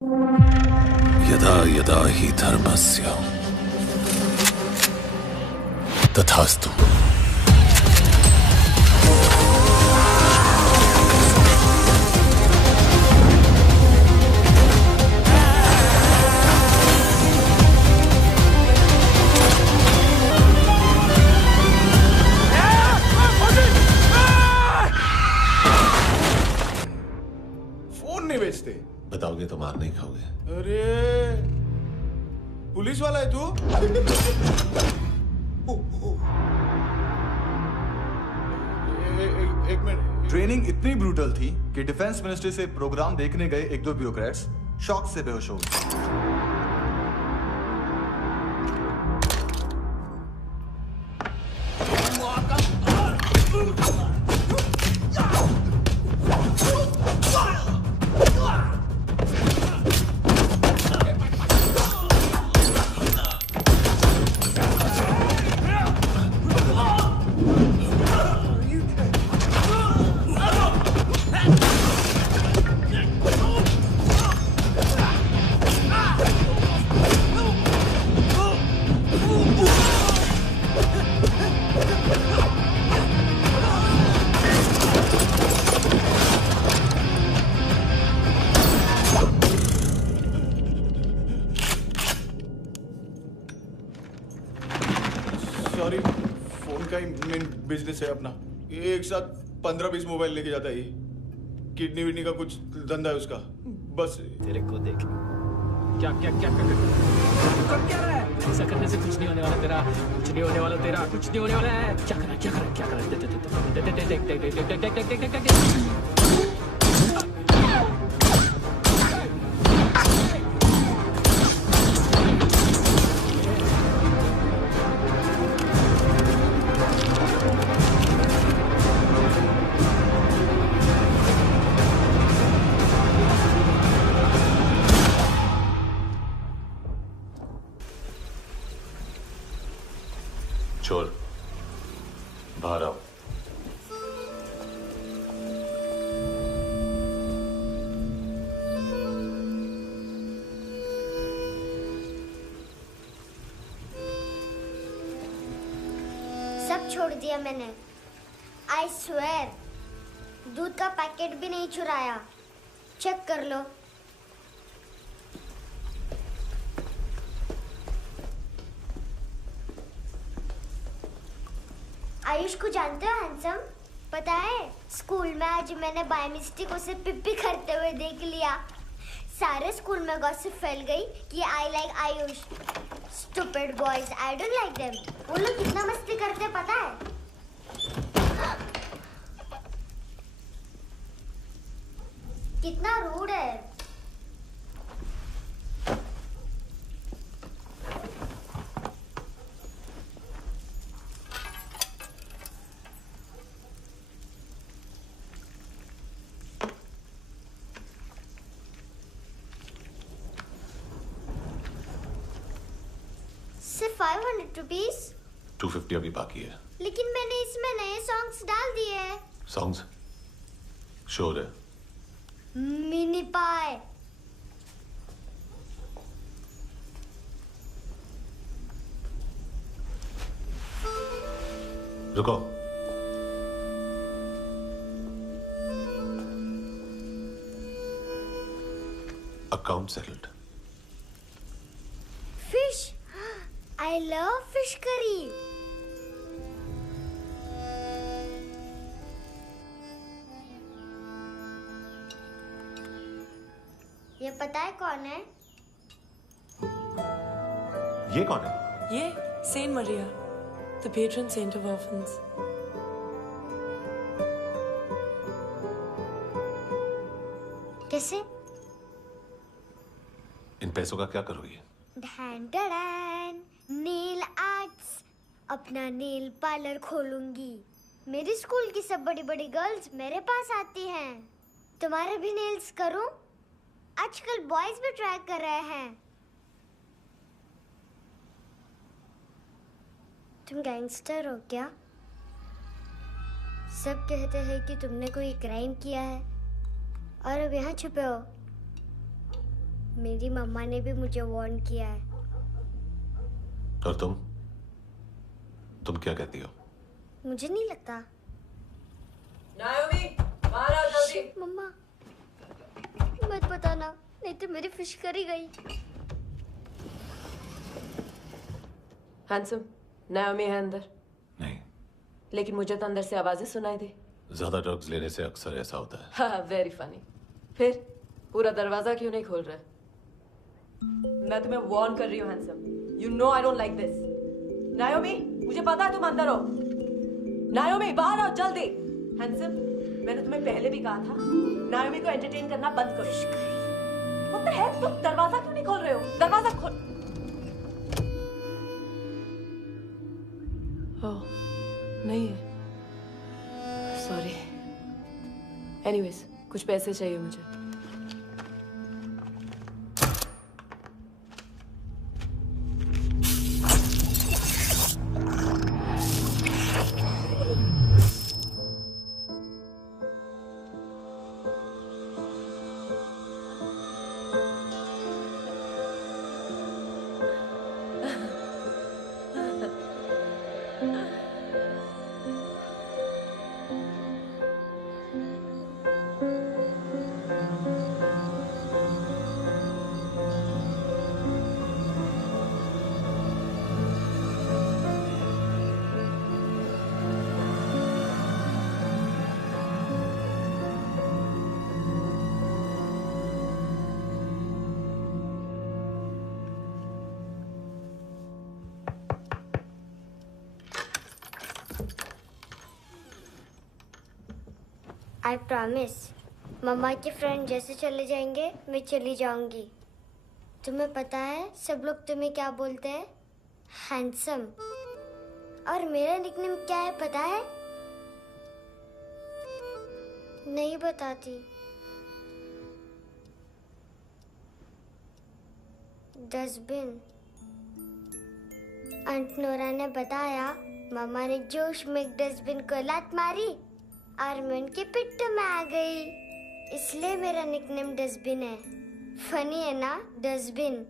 यदा यदा हि धर्मस्य तथास्तु। फोन नहीं बेचते? बताओगे तो मार नहीं खाओगे। अरे पुलिस वाला है तू? एक मिनट। ट्रेनिंग इतनी ब्रूटल थी कि डिफेंस मिनिस्ट्री से प्रोग्राम देखने गए एक दो ब्यूरोक्रेट्स शॉक से बेहोश हो गए। सॉरी, फोन का ही मेन बिजनेस है अपना। एक साथ 15-20 मोबाइल लेके जाता है ये। किडनी विडनी का कुछ धंधा है उसका। बस तेरे को देख क्या क्या क्या कर क्या रहा है? ऐसा करने से कुछ नहीं होने वाला तेरा, कुछ नहीं होने वाला तेरा, कुछ नहीं होने वाला है। क्या करा क्या करा क्या करा? देख देख देख देख देख देख देख देख देख देख देख। चोर बाहर आओ। सब छोड़ दिया मैंने। आई स्वेर, दूध का पैकेट भी नहीं चुराया। चेक कर लो। आयुष को जानते हो हैंडसम? पता है स्कूल में आज मैंने बाय मिस्टेक उसे पिप्पी करते हुए देख लिया। सारे स्कूल में गॉसिप फैल गई कि I like Ayush. Stupid boys, I don't like them. वो लोग कितना मस्ती करते पता है? कितना रूड है। सिर्फ 500 रुपीज? 250 अभी बाकी है। लेकिन मैंने इसमें नए सॉन्ग्स डाल दिए हैं। सॉन्ग्स? शोर है। मिनी पाए। रुको। Account settled. Fish, I love fish curry. ये पता है कौन है? ये कौन है? ये saint Maria, the patron saint of orphans. कैसे? इन पैसों का क्या करोगी? ढैन ढैन, नेल आर्ट्स। अपना नेल पार्लर खोलूंगी। मेरी स्कूल की सब बड़ी बड़ी गर्ल्स मेरे पास आती हैं। तुम्हारे भी नेल्स करूं? आजकल बॉयज भी ट्राई कर रहे हैं। तुम गैंगस्टर हो क्या? सब कहते हैं कि तुमने कोई क्राइम किया है और अब यहाँ छुपे हो। मेरी मम्मा ने भी मुझे वार्न किया है। और तुम क्या कहती हो? मुझे नहीं लगता। नायोमी, बाहर आओ जल्दी। मम्मा मत बताना, नहीं तो मेरी फिश करी गई। हैंडसम, नायोमी है अंदर। नहीं, लेकिन मुझे तो अंदर से आवाजें सुनाई दी। ज्यादा ड्रग्स लेने से अक्सर ऐसा होता है। हाँ, वेरी फनी। फिर पूरा दरवाजा क्यों नहीं खोल रहा? मैं तुम्हें वार्न कर रही हूँ handsome. You know I don't like this. नायोमी, मुझे पता है तुम अंदर हो। नायोमी, बाहर आओ जल्दी। हैंडसम, मैंने तुम्हें पहले भी कहा था नायोमी को एंटरटेन करना बंद करो। What the heck? तुम दरवाजा क्यों नहीं खोल रहे हो? दरवाजा खोल। ओह, नहीं है। सॉरी। एनीवेज, कुछ पैसे चाहिए मुझे। आई प्रॉमिस, मम्मा के फ्रेंड जैसे चले जाएंगे मैं चली जाऊंगी। तुम्हें पता है सब लोग तुम्हें क्या बोलते हैं? हैंडसम। और मेरा निकनेम क्या है पता है? नहीं बताती। डस्टबिन। आंट नोरा ने बताया मम्मा ने जोश में एक डस्टबिन को लात मारी और मैं उनके पिट्ठू में आ गई, इसलिए मेरा निकनेम डस्टबिन है। फनी है ना, डस्टबिन।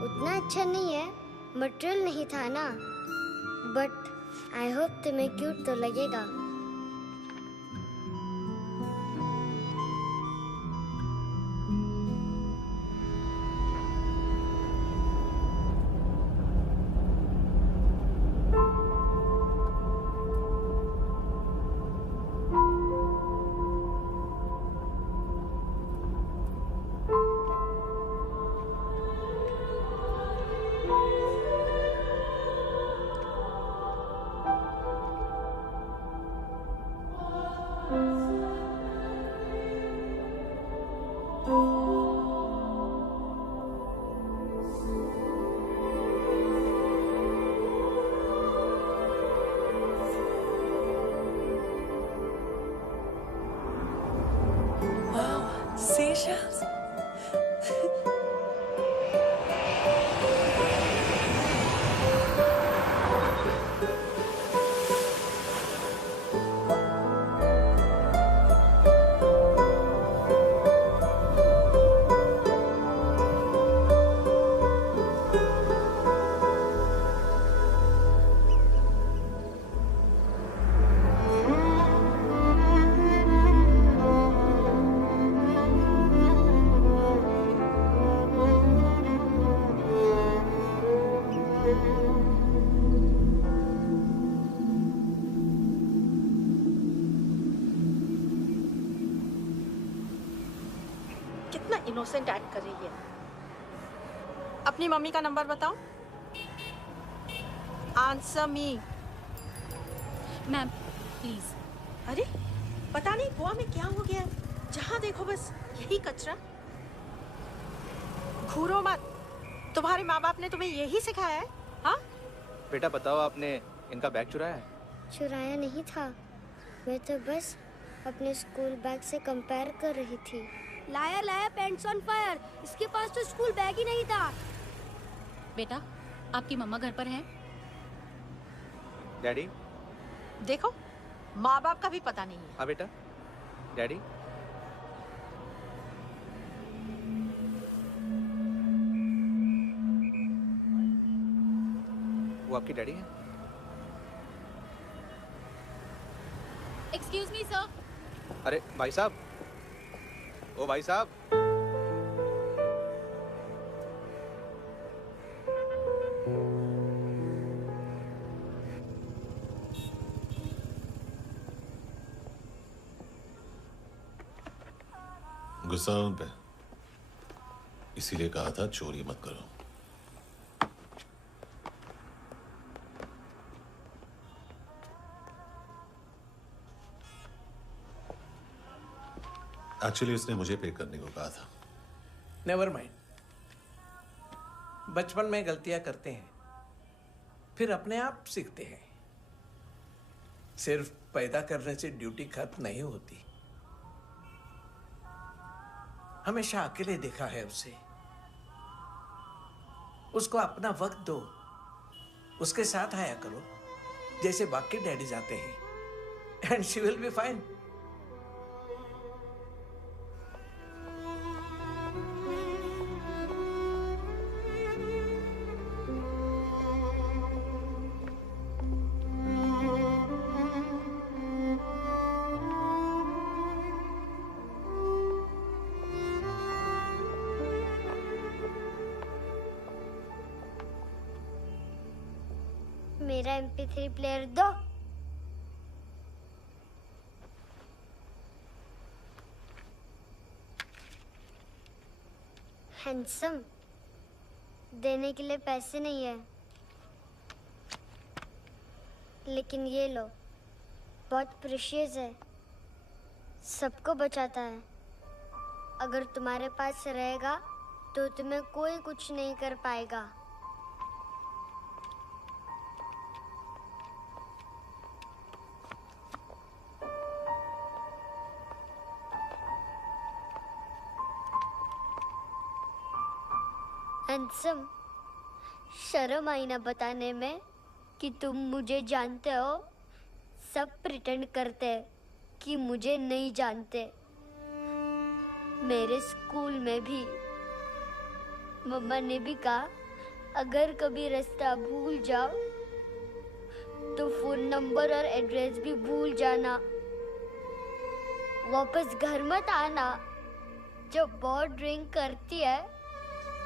उतना अच्छा नहीं है, मटेरियल नहीं था ना, बट आई होप तुम्हें क्यूट तो लगेगा। Seashells? कितना इनोसेंट एक्ट कर रही है। अपनी मम्मी का नंबर बताओ। Answer me. Ma'am please. अरे पता नहीं गोवा में क्या हो गया है, जहाँ देखो बस यही कचरा। घूरो मत, तुम्हारे माँ बाप ने तुम्हें यही सिखाया है? हाँ बेटा बताओ, आपने इनका बैग चुराया है? चुराया नहीं था, मैं तो बस अपने स्कूल बैग से कंपेयर कर रही थी। लाया लाया पैंट्स ऑन फायर, इसके पास तो स्कूल बैग ही नहीं था। बेटा आपकी मम्मा घर पर है? डैडी? देखो माँ बाप का भी पता नहीं है। हाँ बेटा। डैडी? वो आपकी डैडी है? Excuse me sir. अरे भाई साहब, ओ भाई साहब। गुस्सा उन पे, इसीलिए कहा था चोरी मत करो। एक्चुअली उसने मुझे पे करने को कहा था। नेवर माइंड, बचपन में गलतियां करते हैं, फिर अपने आप सीखते हैं। सिर्फ पैदा करने से ड्यूटी खत्म नहीं होती। हमेशा अकेले देखा है उसे। उसको अपना वक्त दो, उसके साथ आया करो जैसे बाकी डैडीज आते हैं, and she will be fine. मेरा MP3 प्लेयर दो। हैंडसम, देने के लिए पैसे नहीं है, लेकिन ये लो, बहुत प्रेशियस है, सबको बचाता है। अगर तुम्हारे पास रहेगा तो तुम्हें कोई कुछ नहीं कर पाएगा। हैंडसम, शर्म आई ना बताने में कि तुम मुझे जानते हो। सब प्रिटेंड करते हैं कि मुझे नहीं जानते। मेरे स्कूल में भी मम्मा ने भी कहा, अगर कभी रास्ता भूल जाओ तो फोन नंबर और एड्रेस भी भूल जाना। वापस घर मत आना। जब बहुत ड्रिंक करती है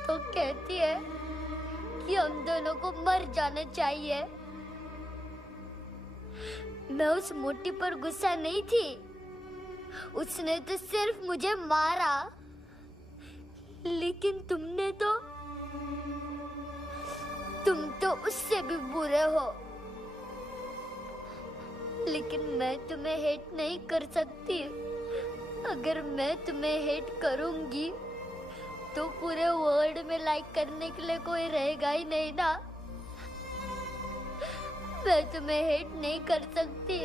तो कहती है कि हम दोनों को मर जाना चाहिए। मैं उस मोटी पर गुस्सा नहीं थी, उसने तो सिर्फ मुझे मारा। लेकिन तुम तो उससे भी बुरे हो। लेकिन मैं तुम्हें हेट नहीं कर सकती। अगर मैं तुम्हें हेट करूंगी तो पूरे वर्ल्ड में लाइक करने के लिए कोई रहेगा ही नहीं ना। मैं तुम्हें हेट नहीं कर सकती।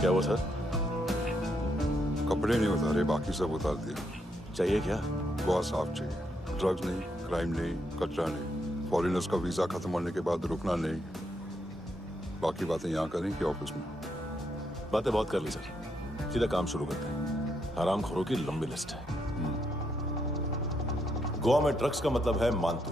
क्या हुआ सर? कपड़े नहीं उतारे, बाकी सब उतार दिए। चाहिए क्या? बहुत साफ चाहिए। ड्रग्स नहीं, क्राइम नहीं, कचरा नहीं। फॉरेनर्स का वीजा खत्म होने के बाद रुकना नहीं। बाकी बातें यहाँ करें कि ऑफिस में? बातें बहुत कर ली सर, सीधा काम शुरू करते हैं। हरामखोरों की लंबी लिस्ट है। गोवा में ड्रग्स का मतलब है मानतू।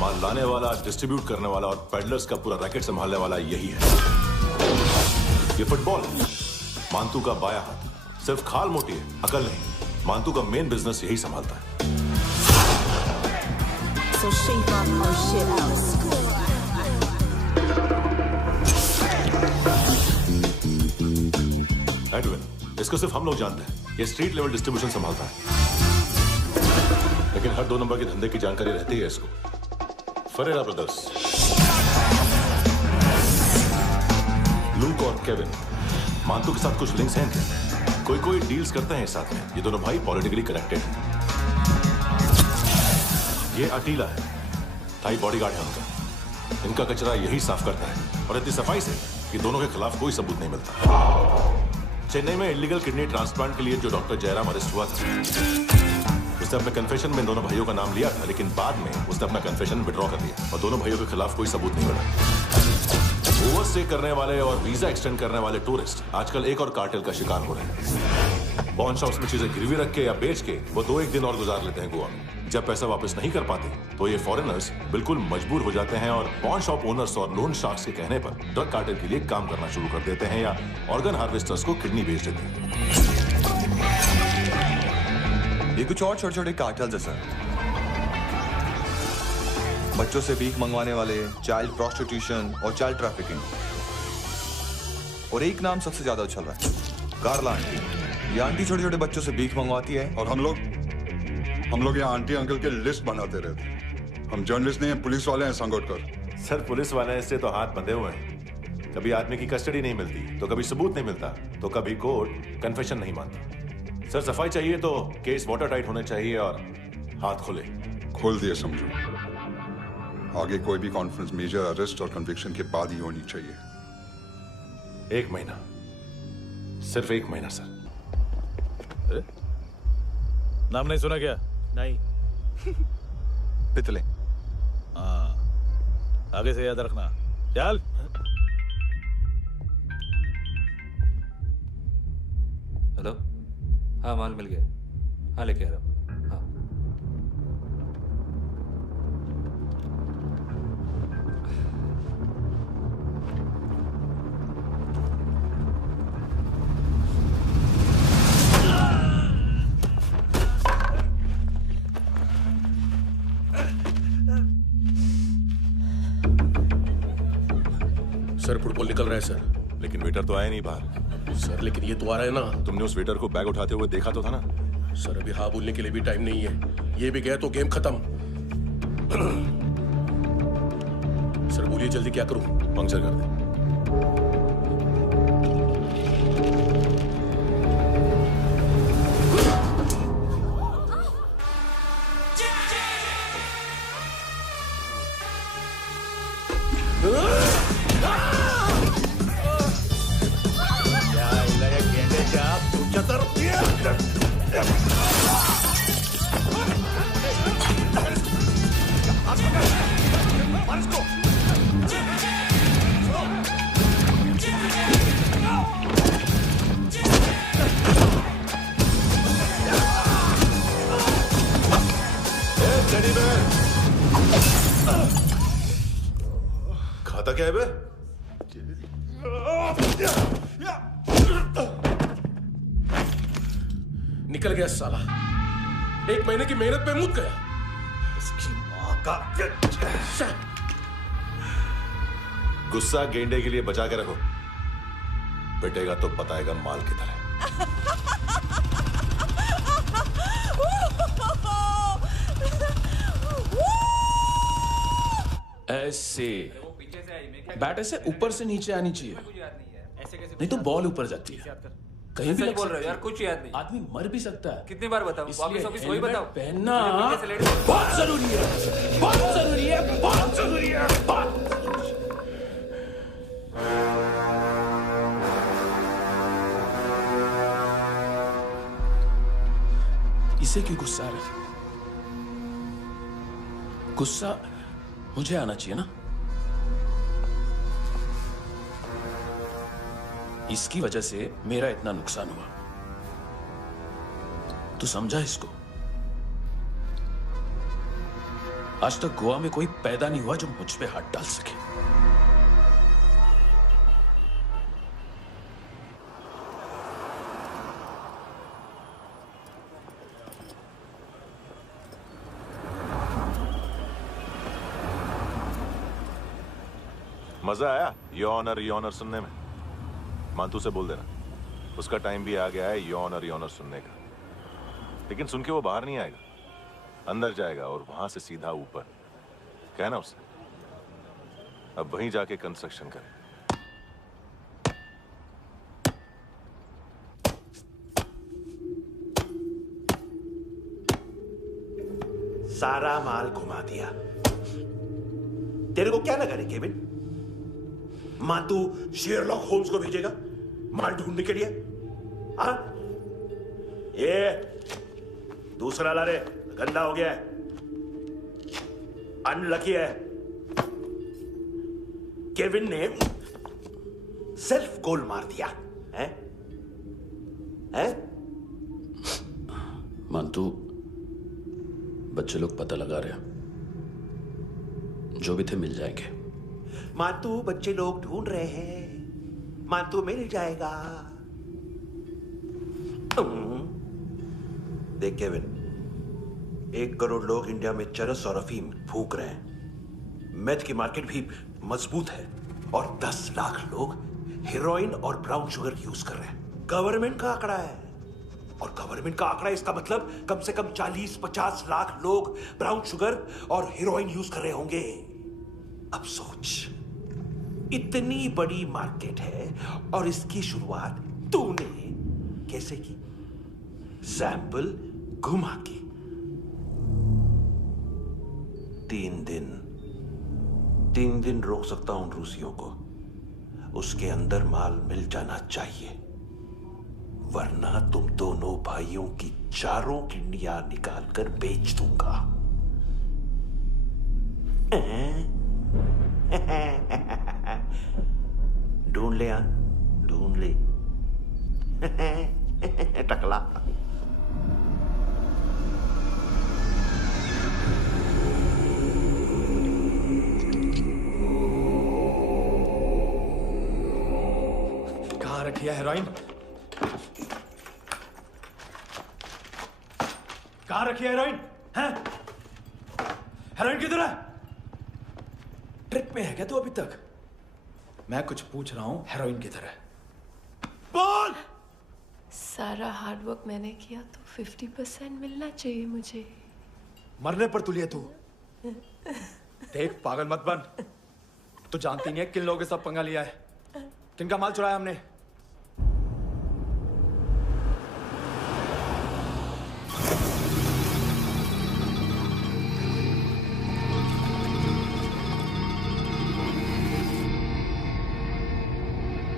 माल लाने वाला, डिस्ट्रीब्यूट करने वाला और पेडलर्स का पूरा रैकेट संभालने वाला यही है। ये फुटबॉल मानतू का बाया हाथ। सिर्फ खाल मोटी है, अकल नहीं। मानतू का मेन बिजनेस यही संभालता है। So shape up our shit out. Edwin, इसको सिर्फ हम लोग जानते हैं। ये स्ट्रीट लेवल डिस्ट्रीब्यूशन संभालता है, लेकिन हर 2 नंबर के धंधे की जानकारी रहती है इसको। फरेरा ब्रदर्स, लूक और केविन, मानतू के साथ कुछ लिंक्स हैं क्या? कोई डील्स करते हैं साथ में। ये दोनों भाई पॉलिटिकली कनेक्टेड हैं। ये अटीला है, थाई बॉडीगार्ड है उनका। इनका कचरा यही साफ करता है और इतनी सफाई से कि दोनों के खिलाफ कोई सबूत नहीं मिलता। चेन्नई में इलीगल किडनी ट्रांसप्लांट के लिए जो डॉक्टर जयराम अरेस्ट हुआ था, उसने अपने कन्फेशन में दोनों भाइयों का नाम लिया था, लेकिन बाद में उसने अपना कन्फेशन विड्रॉ कर दिया और दोनों भाइयों के खिलाफ कोई सबूत नहीं मिला। ओवरस्टे करने वाले और वीजा एक्सटेंड करने वाले टूरिस्ट आजकल एक और कार्टेल का शिकार हो रहे हैं। पॉन शॉप्स में चीजें गिरवी रख के या बेच के वो 2-1 दिन और गुजार लेते हैं गोवा में। जब पैसा वापस नहीं कर पाते तो ये फॉरेनर्स बिल्कुल मजबूर हो जाते हैं और पॉन शॉप ओनर्स और लोन शार्क्स के कहने पर ड्रग कार्टेल के लिए काम करना शुरू कर देते हैं या ऑर्गन हार्वेस्टर्स को किडनी बेच देते हैं। ये कुछ और छोटे छोटे कार्टेल्स है सर। बच्चों से भीख मंगवाने वाले, चाइल्ड प्रोस्टिट्यूशन और चाइल्ड ट्रैफिकिंग। और एक नाम सबसे ज्यादा उछल रहा है, कार्ला आंटी। ये आंटी छोटे छोटे बच्चों से भीख मंगवाती है और हम लोग यहाँ आंटी अंकल के लिस्ट बनाते रहते। हम जर्नलिस्ट नहीं हैं, पुलिस वाले हैं संगोटकर। सर पुलिस वाले इससे तो हाथ बंधे हुए हैं। कभी आदमी की कस्टडी नहीं मिलती, तो कभी सबूत नहीं मिलता, तो कभी कोर्ट कन्फेशन नहीं मानता। सर सफाई चाहिए तो केस वाटर टाइट होने चाहिए और हाथ खुले। खोल दिए समझो। आगे कोई भी कॉन्फ्रेंस मेजर अरेस्ट और कन्विक्शन के बाद ही होनी चाहिए। 1 महीना, सिर्फ 1 महीना सर। नाम नहीं सुना क्या? नहीं। पितले। हाँ, आगे से याद रखना। चल। हेलो, हाँ माल मिल गया। हाँ लेके आ रहा हूँ। हाँ सर फुटबॉल निकल रहा है सर। लेकिन वेटर तो आया नहीं बाहर। सर लेकिन ये तो आ रहा है ना। तुमने उस वेटर को बैग उठाते हुए देखा तो था ना? सर अभी हाँ बोलने के लिए भी टाइम नहीं है। ये भी गया तो गेम खत्म। सर बोलिए जल्दी क्या करूं? पंक्चर कर दे। खाता क्या है बे? निकल गया साला। 1 महीने की मेहनत पे मुक गया। इसकी माँ का। गुस्सा गेंडे के लिए बचा के रखो, पिटेगा तो बताएगा माल किधर है। ऐसे बैट ऐसे ऊपर से नीचे आनी चाहिए, नहीं तो बॉल ऊपर जाती है। कहीं भी बोल रहे हो यार, कुछ याद नहीं। आदमी मर भी सकता है। कितनी बार बताऊं? वापस ऑफिस वही बताओ। पहनना बहुत जरूरी है, बहुत जरूरी है, बहुत जरूरी है, बहुत। इसे क्यों गुस्सा आ रहा है? गुस्सा मुझे आना चाहिए ना। इसकी वजह से मेरा इतना नुकसान हुआ। तू समझा इसको? आज तक गोवा में कोई पैदा नहीं हुआ जो मुझ पे हाथ डाल सके। मजा आया यॉनर सुनने में? मांतू से बोल देना उसका टाइम भी आ गया है यॉनर सुनने का। लेकिन सुन के वो बाहर नहीं आएगा, अंदर जाएगा और वहां से सीधा ऊपर। कहना उसे अब वहीं जाके कंस्ट्रक्शन करे। सारा माल घुमा दिया। तेरे को क्या लगा रे केविन? मांतू शेरलॉक होम्स को भेजेगा माल ढूंढने के लिए? हाँ? ये दूसरा ला रे, गंदा हो गया है, अनलकी है। केविन ने सेल्फ गोल मार दिया है? है? मांतू, बच्चे लोग पता लगा रहे हैं, जो भी थे मिल जाएंगे। मांतू बच्चे लोग ढूंढ रहे हैं, मांतू मिल जाएगा। देख केविन, 1 करोड़ लोग इंडिया में चरस और अफीम फूंक रहे हैं। मेथ की मार्केट भी मजबूत है और 10 लाख लोग हेरोइन और ब्राउन शुगर यूज कर रहे हैं। गवर्नमेंट का आंकड़ा है, और गवर्नमेंट का आंकड़ा इसका मतलब कम से कम 40-50 लाख लोग ब्राउन शुगर और हेरोइन यूज कर रहे होंगे। अब सोच, इतनी बड़ी मार्केट है और इसकी शुरुआत तूने कैसे की? सैंपल घुमा के। 3 दिन रोक सकता हूं रूसियों को, उसके अंदर माल मिल जाना चाहिए, वरना तुम दोनों भाइयों की चारों किडनियां निकाल कर बेच दूंगा। ढूंढ ले यार, ढूंढ ले। टकला। कहाँ रखी है हेरोइन? कहाँ रखी है हेरोइन? हैं? हेरोइन किधर है? ट्रिप में है क्या तू अभी तक? मैं कुछ पूछ रहा हूं, हेरोइन किधर है? बोल! सारा हार्डवर्क मैंने किया तो 50% मिलना चाहिए मुझे। मरने पर तुलिए तू। देख, पागल मत बन। तू जानती नहीं है किन लोगों के साथ पंगा लिया है, किनका माल चुराया हमने।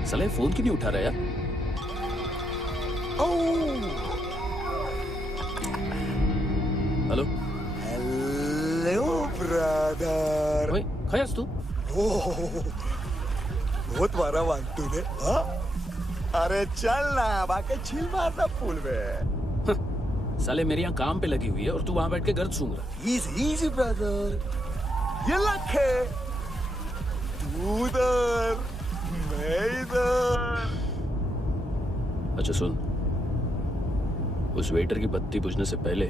साले फोन क्यों नहीं उठा रहा यार? Hello hello brother. ओए, खयास तू? बहुत मारा वांटू ने। हाँ? अरे चल ना, बाकी चिल मारना पूल में। साले मेरी यहाँ काम पे लगी हुई है और तू वहां बैठ के गर्द सूंघ रहा। इजी ब्रदर, ये लक है। तू उधर, मैं इधर। अच्छा सुन, उस वेटर की बत्ती बुझने से पहले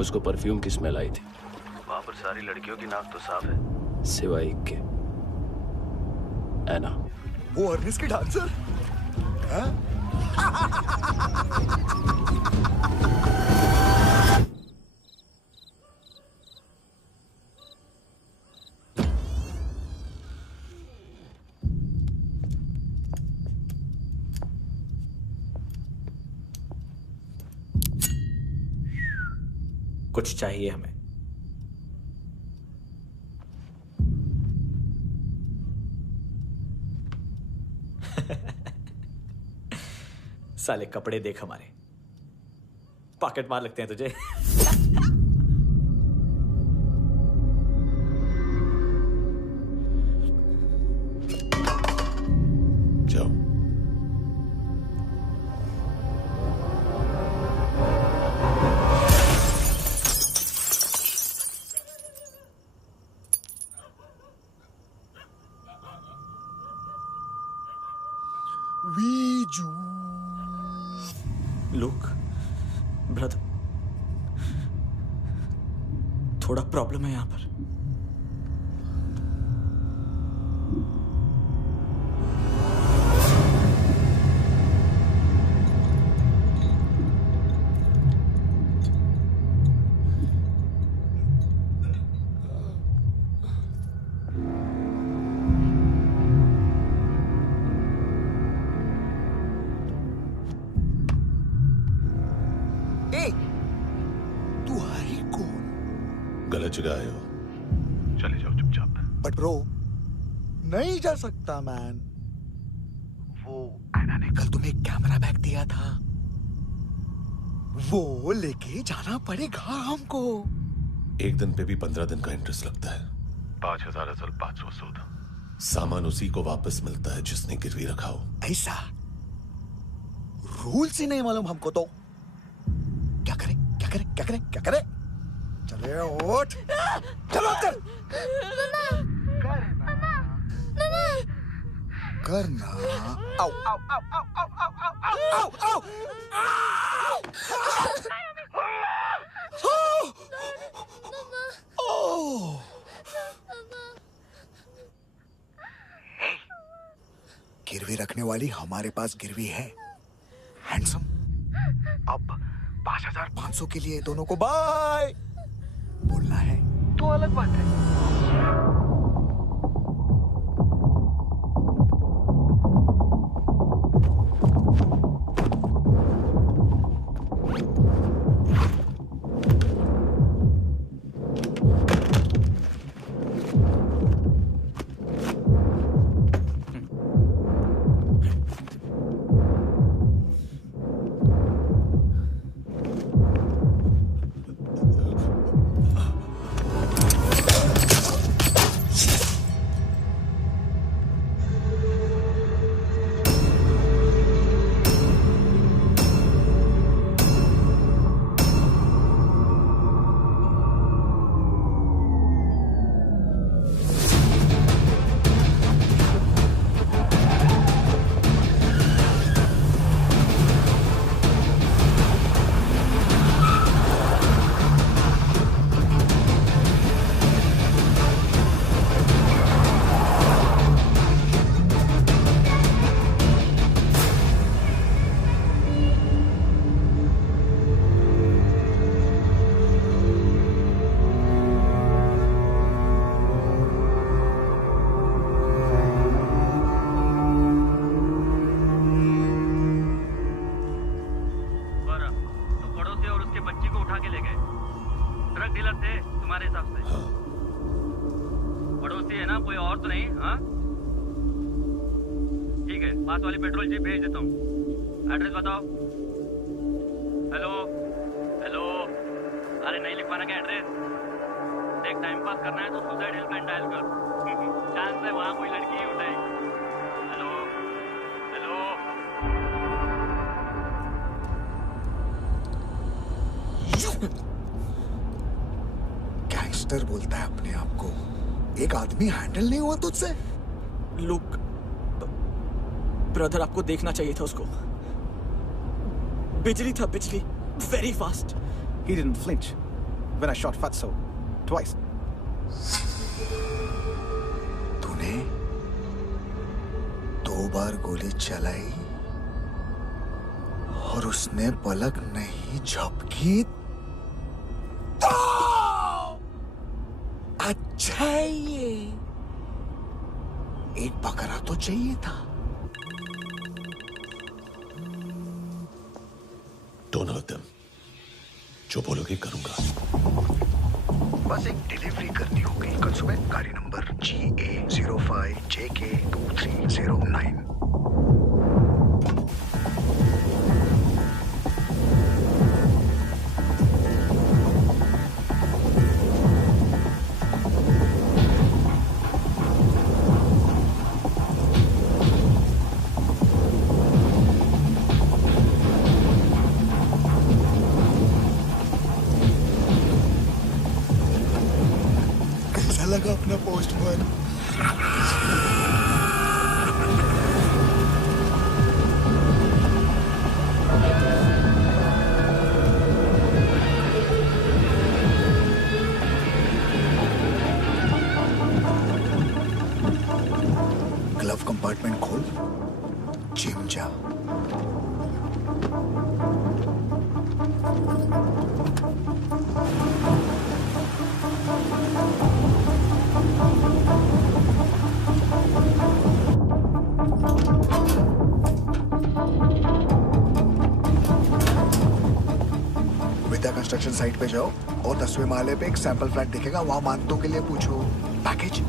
उसको परफ्यूम की स्मेल आई थी। वहां पर सारी लड़कियों की नाक तो साफ है, सिवाय एक के। एना। वो अर्निस की डांसर? हाँ? कुछ चाहिए हमें। साले कपड़े देख हमारे, पॉकेट मार लगते हैं तुझे। जाओ। लुक ब्रदर, थोड़ा प्रॉब्लम है यहां पर। गलत जगह आए हो, चले जाओ चुपचाप। बट ब्रो, नहीं जा सकता मैन। वो एना ने कल तुम्हें एक कैमरा बैग दिया था, वो लेके जाना पड़ेगा हमको। एक दिन पे भी 15 दिन का इंटरेस्ट लगता है। 5,000 असल 500 सूद। सामान उसी को वापस मिलता है जिसने गिरवी रखा हो। ऐसा रूल्स ही नहीं मालूम हमको तो। क्या करें क्या करें क्या करें क्या करें? चले उठ, चलो चल। करना। आओ आओ आओ आओ आओ आओ आओ आओ आओ। गिरवी रखने वाली हमारे पास गिरवी है। हैंडसम, अब 5,500 के लिए दोनों को बाय बोलना है तो अलग बात है। पास वाली पेट्रोल जीप भेज देता हूँ। एड्रेस बताओ। हेलो हेलो, अरे नहीं लिखवाना क्या एड्रेस? देख, टाइम पास करना है तो सुसाइड हेल्पलाइन डायल कर। चांस है वहाँ कोई लड़की ही उठाएगी। Hello hello. गैंगस्टर बोलता है अपने आप को। एक आदमी हैंडल नहीं हुआ तुझसे? लुक ब्रदर, आपको देखना चाहिए था उसको। बिजली था, बिजली, very fast. He didn't flinch when I shot Fatso twice. तूने बार गोली चलाई और उसने पलक नहीं झपकी तो अच्छा ये एक बकरा तो चाहिए था। दोनों एकदम जो बोलोगे करूंगा। बस एक डिलीवरी करनी होगी कल सुबह। गाड़ी नंबर GA05JK2309। लगा अपना पोस्टमैन। ग्लव कंपार्टमेंट खोल, जिम जा। विद्या कंस्ट्रक्शन साइट पे जाओ और 10वें माले पे एक सैंपल फ्लैट दिखेगा, वहां मानतों के लिए पूछो। पैकेज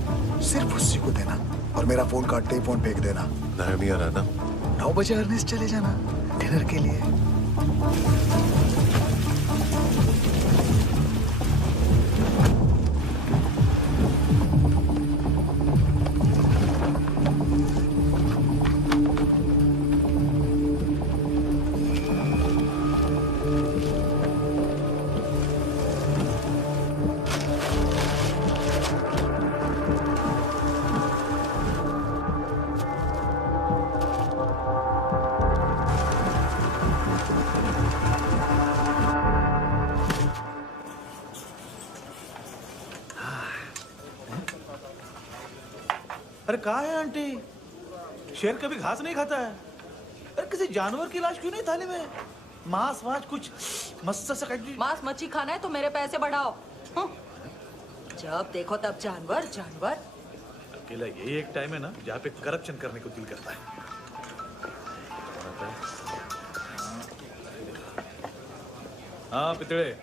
सिर्फ उसी को देना और मेरा फोन काटते ही फोन फेंक देना। नायोमी आ रहा ना? 9 बजे अर्नेस्ट चले जाना डिनर के लिए। अरे कहाँ है आंटी? शेर कभी घास नहीं खाता है। अरे किसी जानवर की लाश क्यों नहीं थाली में? मांस वास कुछ मस्त सा मांस मच्छी खाना है तो मेरे पैसे बढ़ाओ। जब देखो तब जानवर जानवर। अकेला यही एक टाइम है ना जहाँ पे करप्शन करने को दिल करता है। हाँ पितड़े।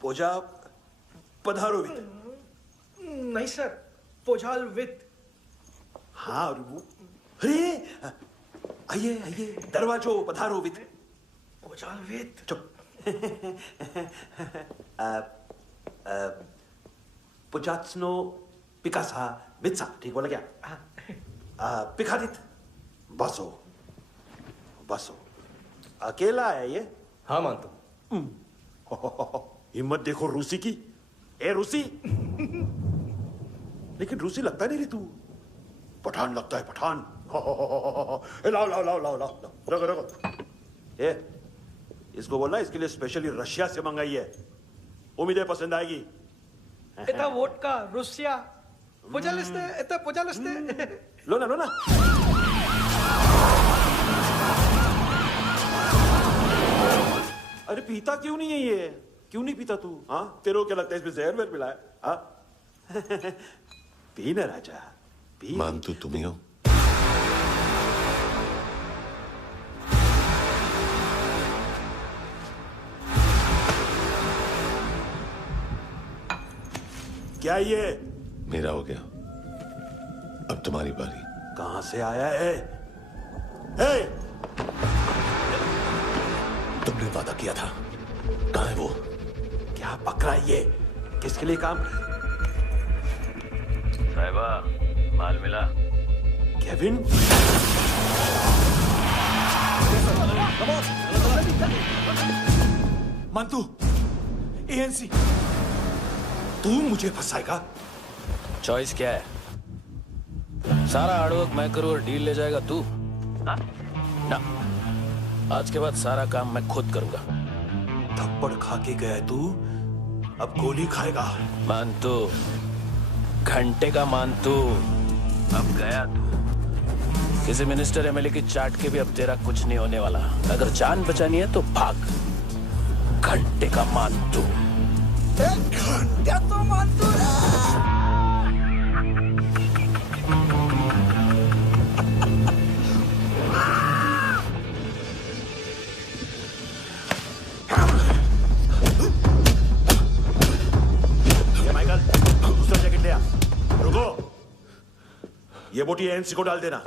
पोजा पधारो वित। नहीं सर, पोजाल वित। हाँ अरे आइए आइए दरवाजो पधारो वित। पोजाल वित। चुप। पुजात्सनो पिकासा वित्सा, ठीक बोला क्या? पिकादित बसो बसो। अकेला है ये? हाँ मानता हूं। हिम्मत देखो रूसी की। ए रूसी। लेकिन रूसी लगता नहीं रे तू, पठान लगता है पठान। लाओ लाओ लाओ लाओ लाओ रखो रखो। ए इसको बोलना इसके लिए स्पेशली रशिया से मंगाई है, उम्मीद है पसंद आएगी। इतना वोडका रूसिया पोजालिस्ते इतना पोजालिस्ते। लो ना लो ना। अरे पीता क्यों नहीं है ये? क्यों नहीं पीता तू? हाँ तेरे को क्या लगता है इसमें जहर वहर मिला है? हाँ पी ना राजा पी। मान तू तुम ही हो। क्या ये? मेरा हो गया, अब तुम्हारी बारी। कहां से आया है? हे! तुमने वादा किया था, कहां है वो? क्या पकड़ा ये? किसके लिए काम? साहिबा, माल मिला? केविन? मंतू, एएनसी। तू मुझे फंसाएगा? चॉइस क्या है? सारा हार्डवर्क मैं करूं और डील ले जाएगा तू? ना, आज के बाद सारा काम मैं खुद करूंगा। थप्पड़ खा के गया तू, अब गोली खाएगा। मानतू, घंटे का मानतू, अब गया तू। किसी मिनिस्टर एमएलए की चाट के भी अब तेरा कुछ नहीं होने वाला। अगर जान बचानी है तो भाग। घंटे का मानतू। घंटे तो मानतू माइकल, दूसरा जैकेट ले आ। रुको, ये बोटी एएनसी को डाल देना।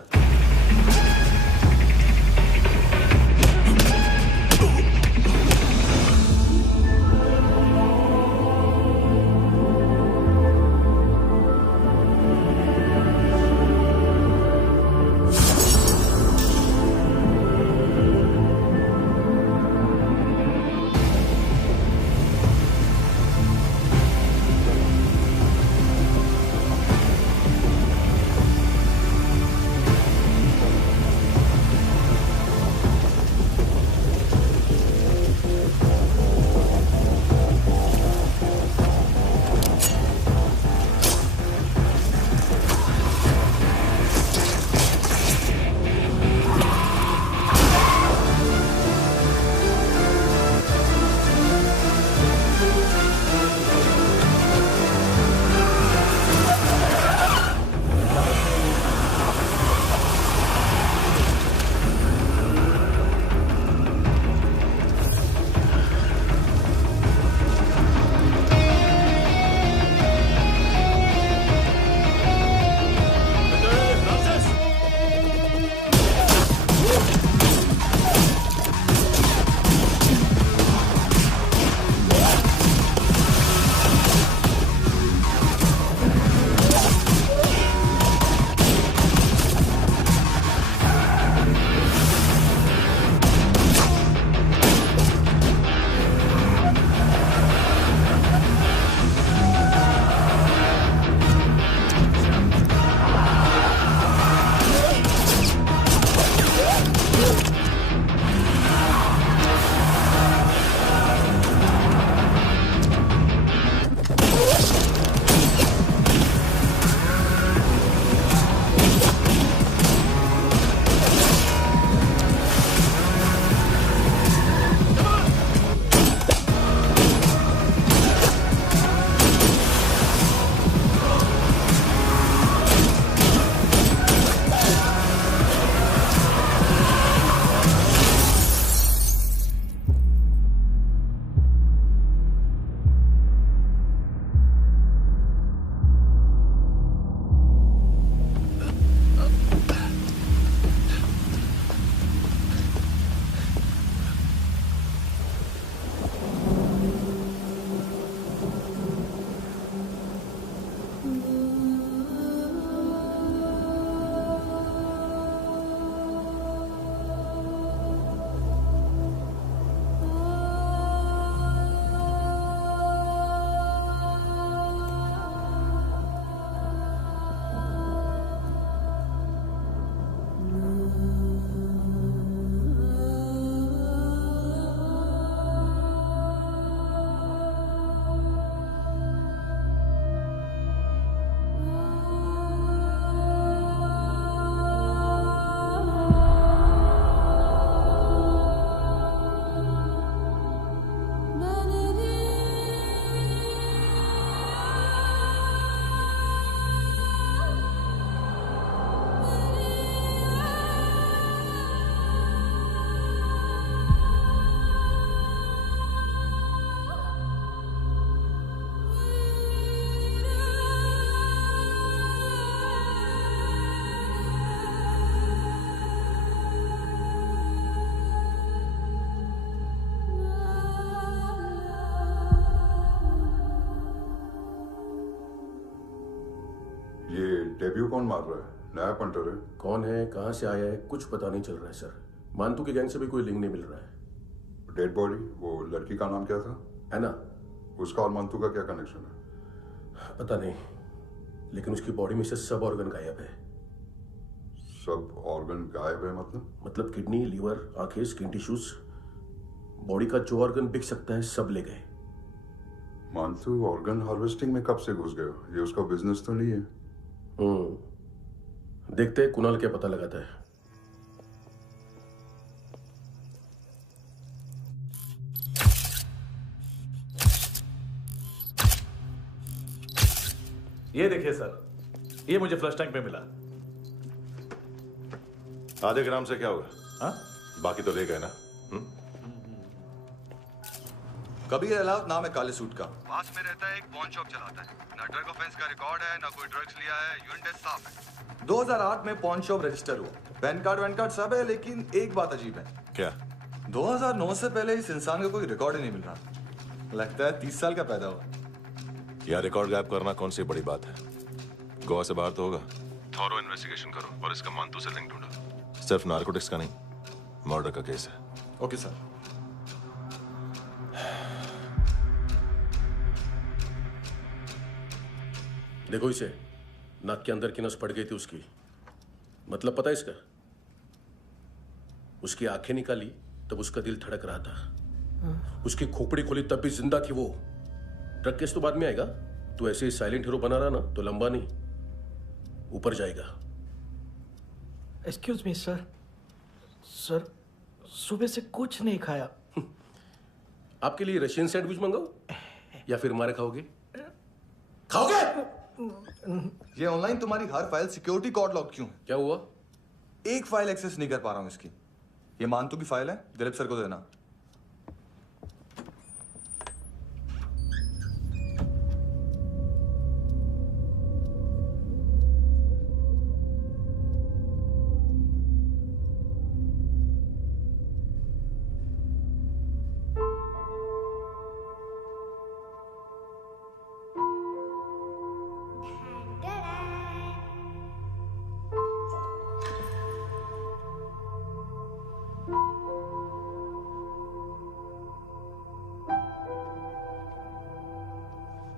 डेब्यू कौन मार रहा है? नया पंटर है। कौन है, कहां से आया है, कुछ पता नहीं चल रहा है सर। मानतू की गैंग से भी कोई लिंक नहीं मिल रहा है। डेड बॉडी, वो लड़की का नाम क्या था? एना। उसका और मानतू का क्या कनेक्शन है? पता नहीं, लेकिन उसकी बॉडी में से सब ऑर्गन गायब है। सब ऑर्गन गायब है मतलब किडनी, लीवर, आंखें, स्किन टिश्यूज, बॉडी का जो ऑर्गन बिक सकता है सब ले गए। मानतू ऑर्गन हार्वेस्टिंग में कब से घुस गए? ये उसका बिजनेस तो नहीं है? देखते हैं कुणाल क्या पता लगाता है। ये देखिए सर, ये मुझे फ्लश टैंक में मिला। आधे ग्राम से क्या होगा? हाँ? बाकी तो ले गए ना? कबीर अलाउद्दीन नाम है काले सूट का। पास में रहता है, एक पॉन शॉप चलाता है। ना ड्रग ऑफेंस का रिकॉर्ड है, ना कोई ड्रग्स लिया है, यूरिन टेस्ट साफ है। 2008 में पॉन शॉप रजिस्टर हुआ, पैन कार्ड सब है, लेकिन एक बात अजीब है। क्या? 2009 से पहले इस इंसान का कोई रिकॉर्ड ही नहीं मिल रहा। लगता है 30 साल का पैदा हुआ। यह रिकॉर्ड गायब करना कौन सी बड़ी बात है? गोवा से बाहर तो होगा। थॉरो इन्वेस्टिगेशन करो और इसका मानतू से लिंक ढूंढो। सिर्फ नारकोटिक्स का नहीं, मर्डर का केस है। Okay sir. देखो इसे, नाक के अंदर की नस पड़ गई थी उसकी। मतलब पता है इसका? उसकी आंखें निकाली तब उसका दिल धड़क रहा था। उसकी खोपड़ी खोली तब भी जिंदा थी वो। ड्रग केस तो बाद में आएगा। तो ऐसे ही साइलेंट हीरो बना रहा ना तो लंबा नहीं, ऊपर जाएगा। Excuse me sir. सर, सुबह से कुछ नहीं खाया। आपके लिए रशियन सैंडविच मंगाओ या फिर हमारे खाओगे? खाओगे? ये ऑनलाइन तुम्हारी हर फाइल सिक्योरिटी कोड लॉक क्यों है? क्या हुआ? एक फाइल एक्सेस नहीं कर पा रहा हूं इसकी। ये मानतू की फाइल है, दिलीप सर को देना।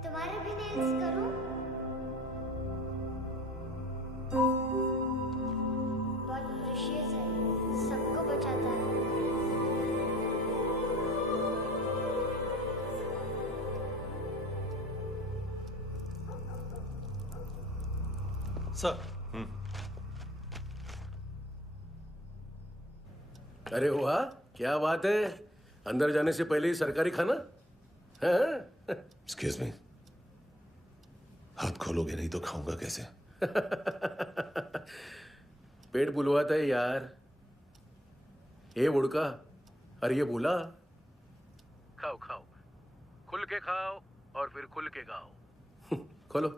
तुम्हारे भी नेल्स करूं? बहुत प्रेशियस है, सबको बचाता है। सर। अरे वाह, क्या बात है। अंदर जाने से पहले ही सरकारी खाना। एक्सक्यूज मी, हाथ खोलोगे नहीं तो खाऊंगा कैसे? पेट बुलवाता है यार। ए बुड़का, अरे ये बोला। खाओ खाओ, खुल के खाओ और फिर खुल के खाओ। खोलो।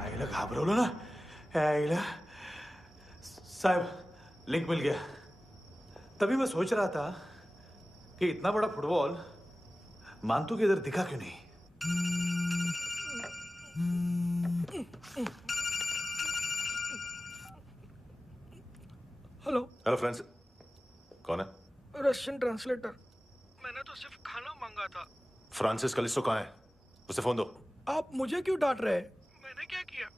आईला घाबरवलं ना। आईला साहब, लिंक मिल गया। तभी मैं सोच रहा था कि इतना बड़ा फुटबॉल मानतू के इधर दिखा क्यों नहीं। हेलो। हेलो फ्रेंड्स, कौन है? Russian translator. मैंने तो सिर्फ खाना मांगा था। फ्रांसिस कलिस्टो कहाँ है? उसे फोन दो। आप मुझे क्यों डांट रहे हैं? मैंने क्या किया?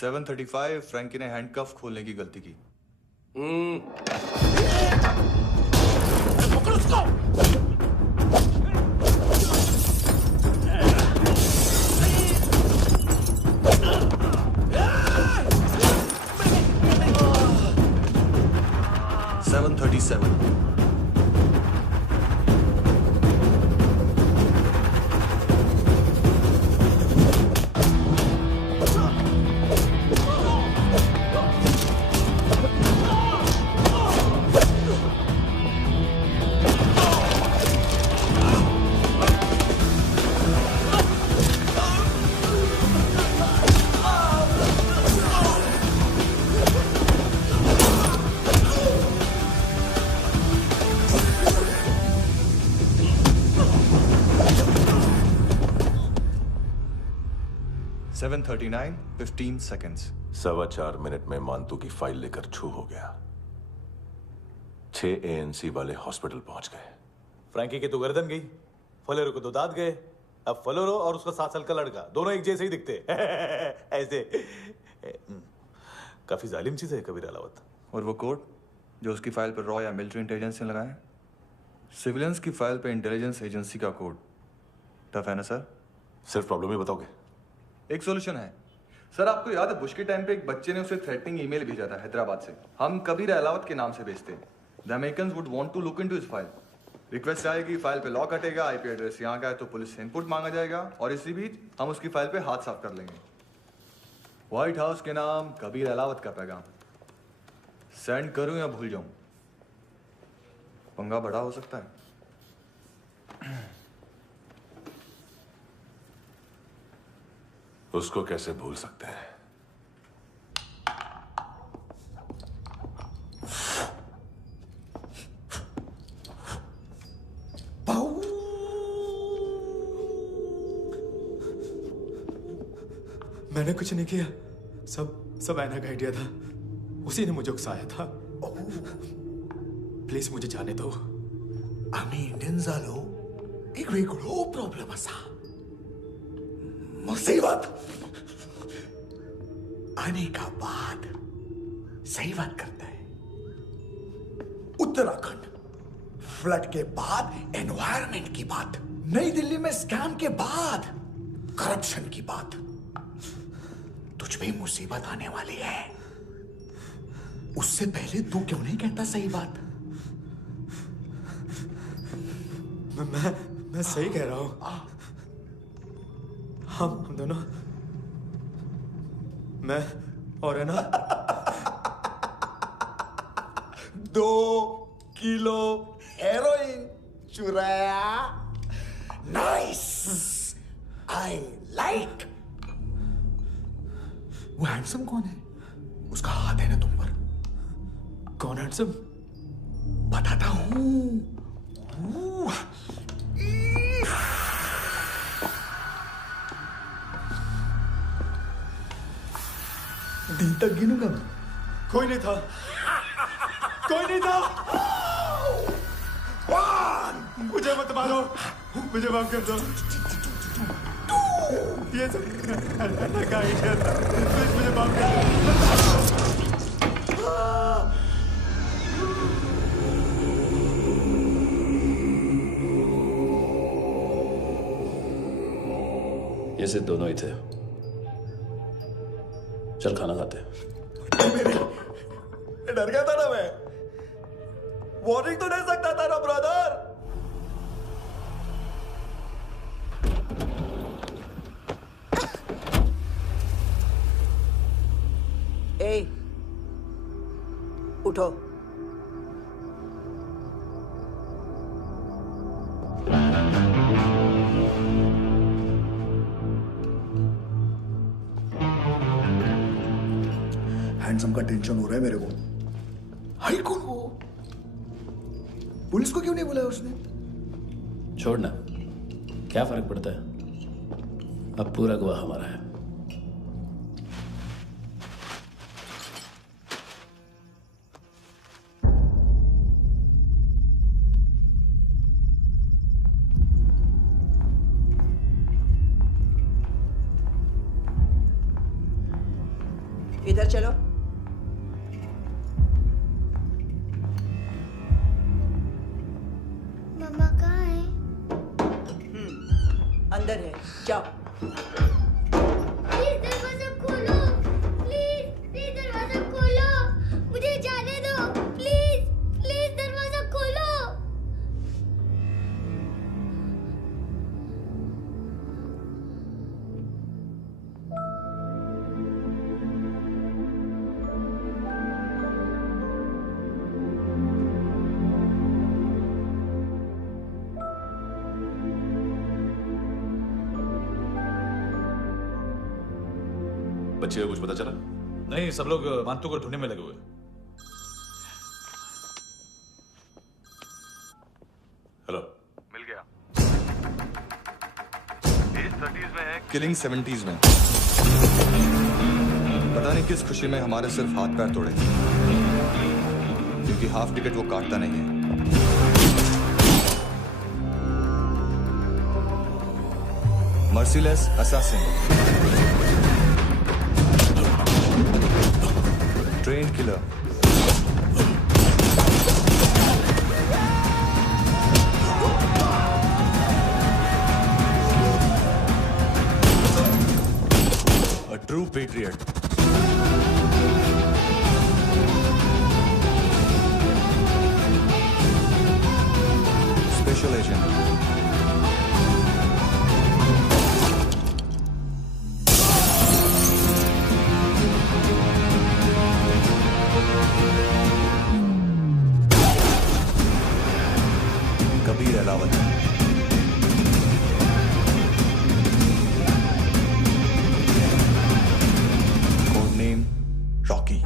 735 फ्रैंकी ने हैंडकफ खोलने की गलती की। पकड़ो उसको। 737 Oh! 7:39, 15 seconds. 4.25 मिनट में मानतू की फाइल लेकर छू हो गया। 6 ANC वाले हॉस्पिटल पहुंच गए। फ्रैंकी की तो गर्दन गई, फलेरो को तो दांत गए। अब फलेरो और उसका 7 साल का लड़का दोनों एक जैसे ही दिखते ऐसे। काफी जालिम चीज है कबीर अलावत। और वो कोड जो उसकी फाइल पर रॉ या मिलिट्री इंटेलिजेंस ने लगाया, सिविलियंस की फाइल पे इंटेलिजेंस एजेंसी का कोड। टफ है ना सर? सिर्फ प्रॉब्लम ही बताओगे? एक सॉल्यूशन है सर। आपको याद है बुश के टाइम पे एक बच्चे ने उसे थ्रेटनिंग ईमेल भेजा था हैदराबाद से। हम कबीर अलावत के नाम से भेजते हैं। The Americans would want to look into his file. Request आएगी, फाइल पे लॉक हटेगा, आईपी एड्रेस यहाँ का है तो पुलिस से इनपुट मांगा जाएगा और इसी बीच हम उसकी फाइल पे हाथ साफ कर लेंगे। व्हाइट हाउस के नाम कबीर अलावत का पैगाम। सेंड करूं या भूल जाऊं? पंगा बड़ा हो सकता है। उसको कैसे भूल सकते हैं? मैंने कुछ नहीं किया, सब ऐना का आइडिया था। उसी ने मुझे उकसाया था। प्लीज मुझे जाने दो। आम्ही इंडियन झालो एक वेगळो प्रॉब्लेम असा, मुसीबत आने का बाद सही बात करता है। उत्तराखंड फ्लड के बाद एनवायरनमेंट की बात, नई दिल्ली में स्कैम के बाद करप्शन की बात। तुझ पे मुसीबत आने वाली है, उससे पहले तू क्यों नहीं कहता सही बात? मैं सही कह रहा हूं। हम दोनों, मैं और है ना 2 किलो हेरोइन चुराया। Nice, I like. वो हैंडसम कौन है? उसका हाथ है ना तुम पर? कौन हैंडसम? बताता हूं। दिन तक गिनूंगा मैं। कोई नहीं था, कोई नहीं था। मुझे मत मारो, मुझे माफ कर दो। ये सब का आइडिया था, प्लीज मुझे माफ कर दो। ये सिर्फ दोनों ही थे। चल खाना खाते। डर गया था ना मैं। वार्निंग तो दे सकता था ना ब्रदर। ए, उठो। हैंडसम का टेंशन हो रहा है मेरे को। हाई कौन वो? पुलिस को क्यों नहीं बुलाया उसने? छोड़ना, क्या फर्क पड़ता है? अब पूरा गवाह हमारा है। इधर चलो। मम्मा कहाँ है? अंदर है, जाओ। प्लीज दरवाजा खोलो, प्लीज दरवाजा खोलो, मुझे जाने दो, प्लीज दरवाजा खोलो। बच्चे को कुछ पता चला? नहीं, सब लोग मानतू को ढूंढने में लगे हुए। हेलो, मिल गया। एज 30s में है, किलिंग 70s में। पता नहीं किस खुशी में हमारे सिर्फ हाथ पैर तोड़े, क्योंकि हाफ टिकट वो काटता नहीं है। Merciless assassin, train killer, a true patriot. Special agent. Kabir Ahlawat. Code name Rocky.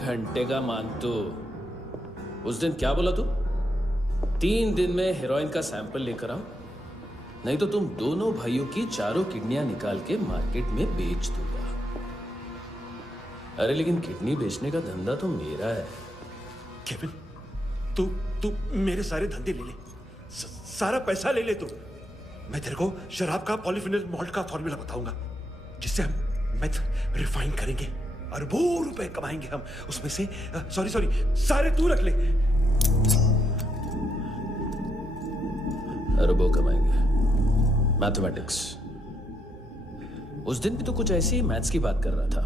घंटे का मानतो। उस दिन क्या बोला तू? 3 दिन में हेरोइन का सैंपल लेकर आओ, नहीं तो तुम दोनों भाइयों की चारों किडनियां निकाल के मार्केट में बेच दूंगा। अरे लेकिन किडनी बेचने का धंधा तो मेरा है। केविन, तू मेरे सारे धंधे ले ले, सारा पैसा ले ले तू। मैं तेरे को शराब का पॉलीफिनल मॉल्ट का फॉर्मूला बताऊंगा, जिससे हम मेथ रिफाइन करेंगे, अरबों रुपए कमाएंगे हम उसमें से। सॉरी सारे तू रख ले। अरबों कमाएंगे, मैथमेटिक्स। उस दिन भी तो कुछ ऐसी ही मैथ्स की बात कर रहा था।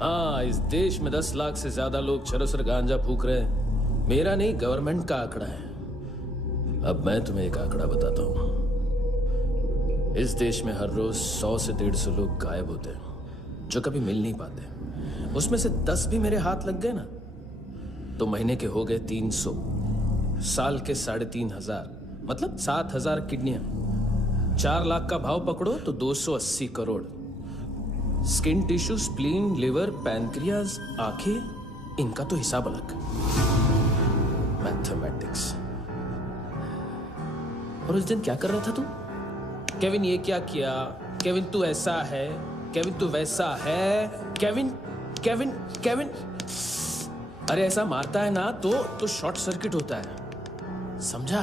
हाँ, इस देश में 10 लाख से ज्यादा लोग चरस और गांजा फूक रहे हैं। मेरा नहीं, गवर्नमेंट का आंकड़ा है। अब मैं तुम्हें एक आंकड़ा बताता हूं। इस देश में हर रोज 100 से 150 लोग गायब होते हैं, जो कभी मिल नहीं पाते। उसमें से 10 भी मेरे हाथ लग गए ना, तो महीने के हो गए 300, साल के 3,500, मतलब 7,000 किडनियां। 4 लाख का भाव पकड़ो तो 280 crore. Skin tissue, spleen, liver, pancreas, आंखें, इनका तो हिसाब अलग। मैथमेटिक्स। और उस दिन क्या कर रहा था तू? केविन ये क्या किया, केविन तू ऐसा है, केविन तू वैसा है, केविन केविन केविन। अरे ऐसा मारता है ना तो शॉर्ट सर्किट होता है, समझा?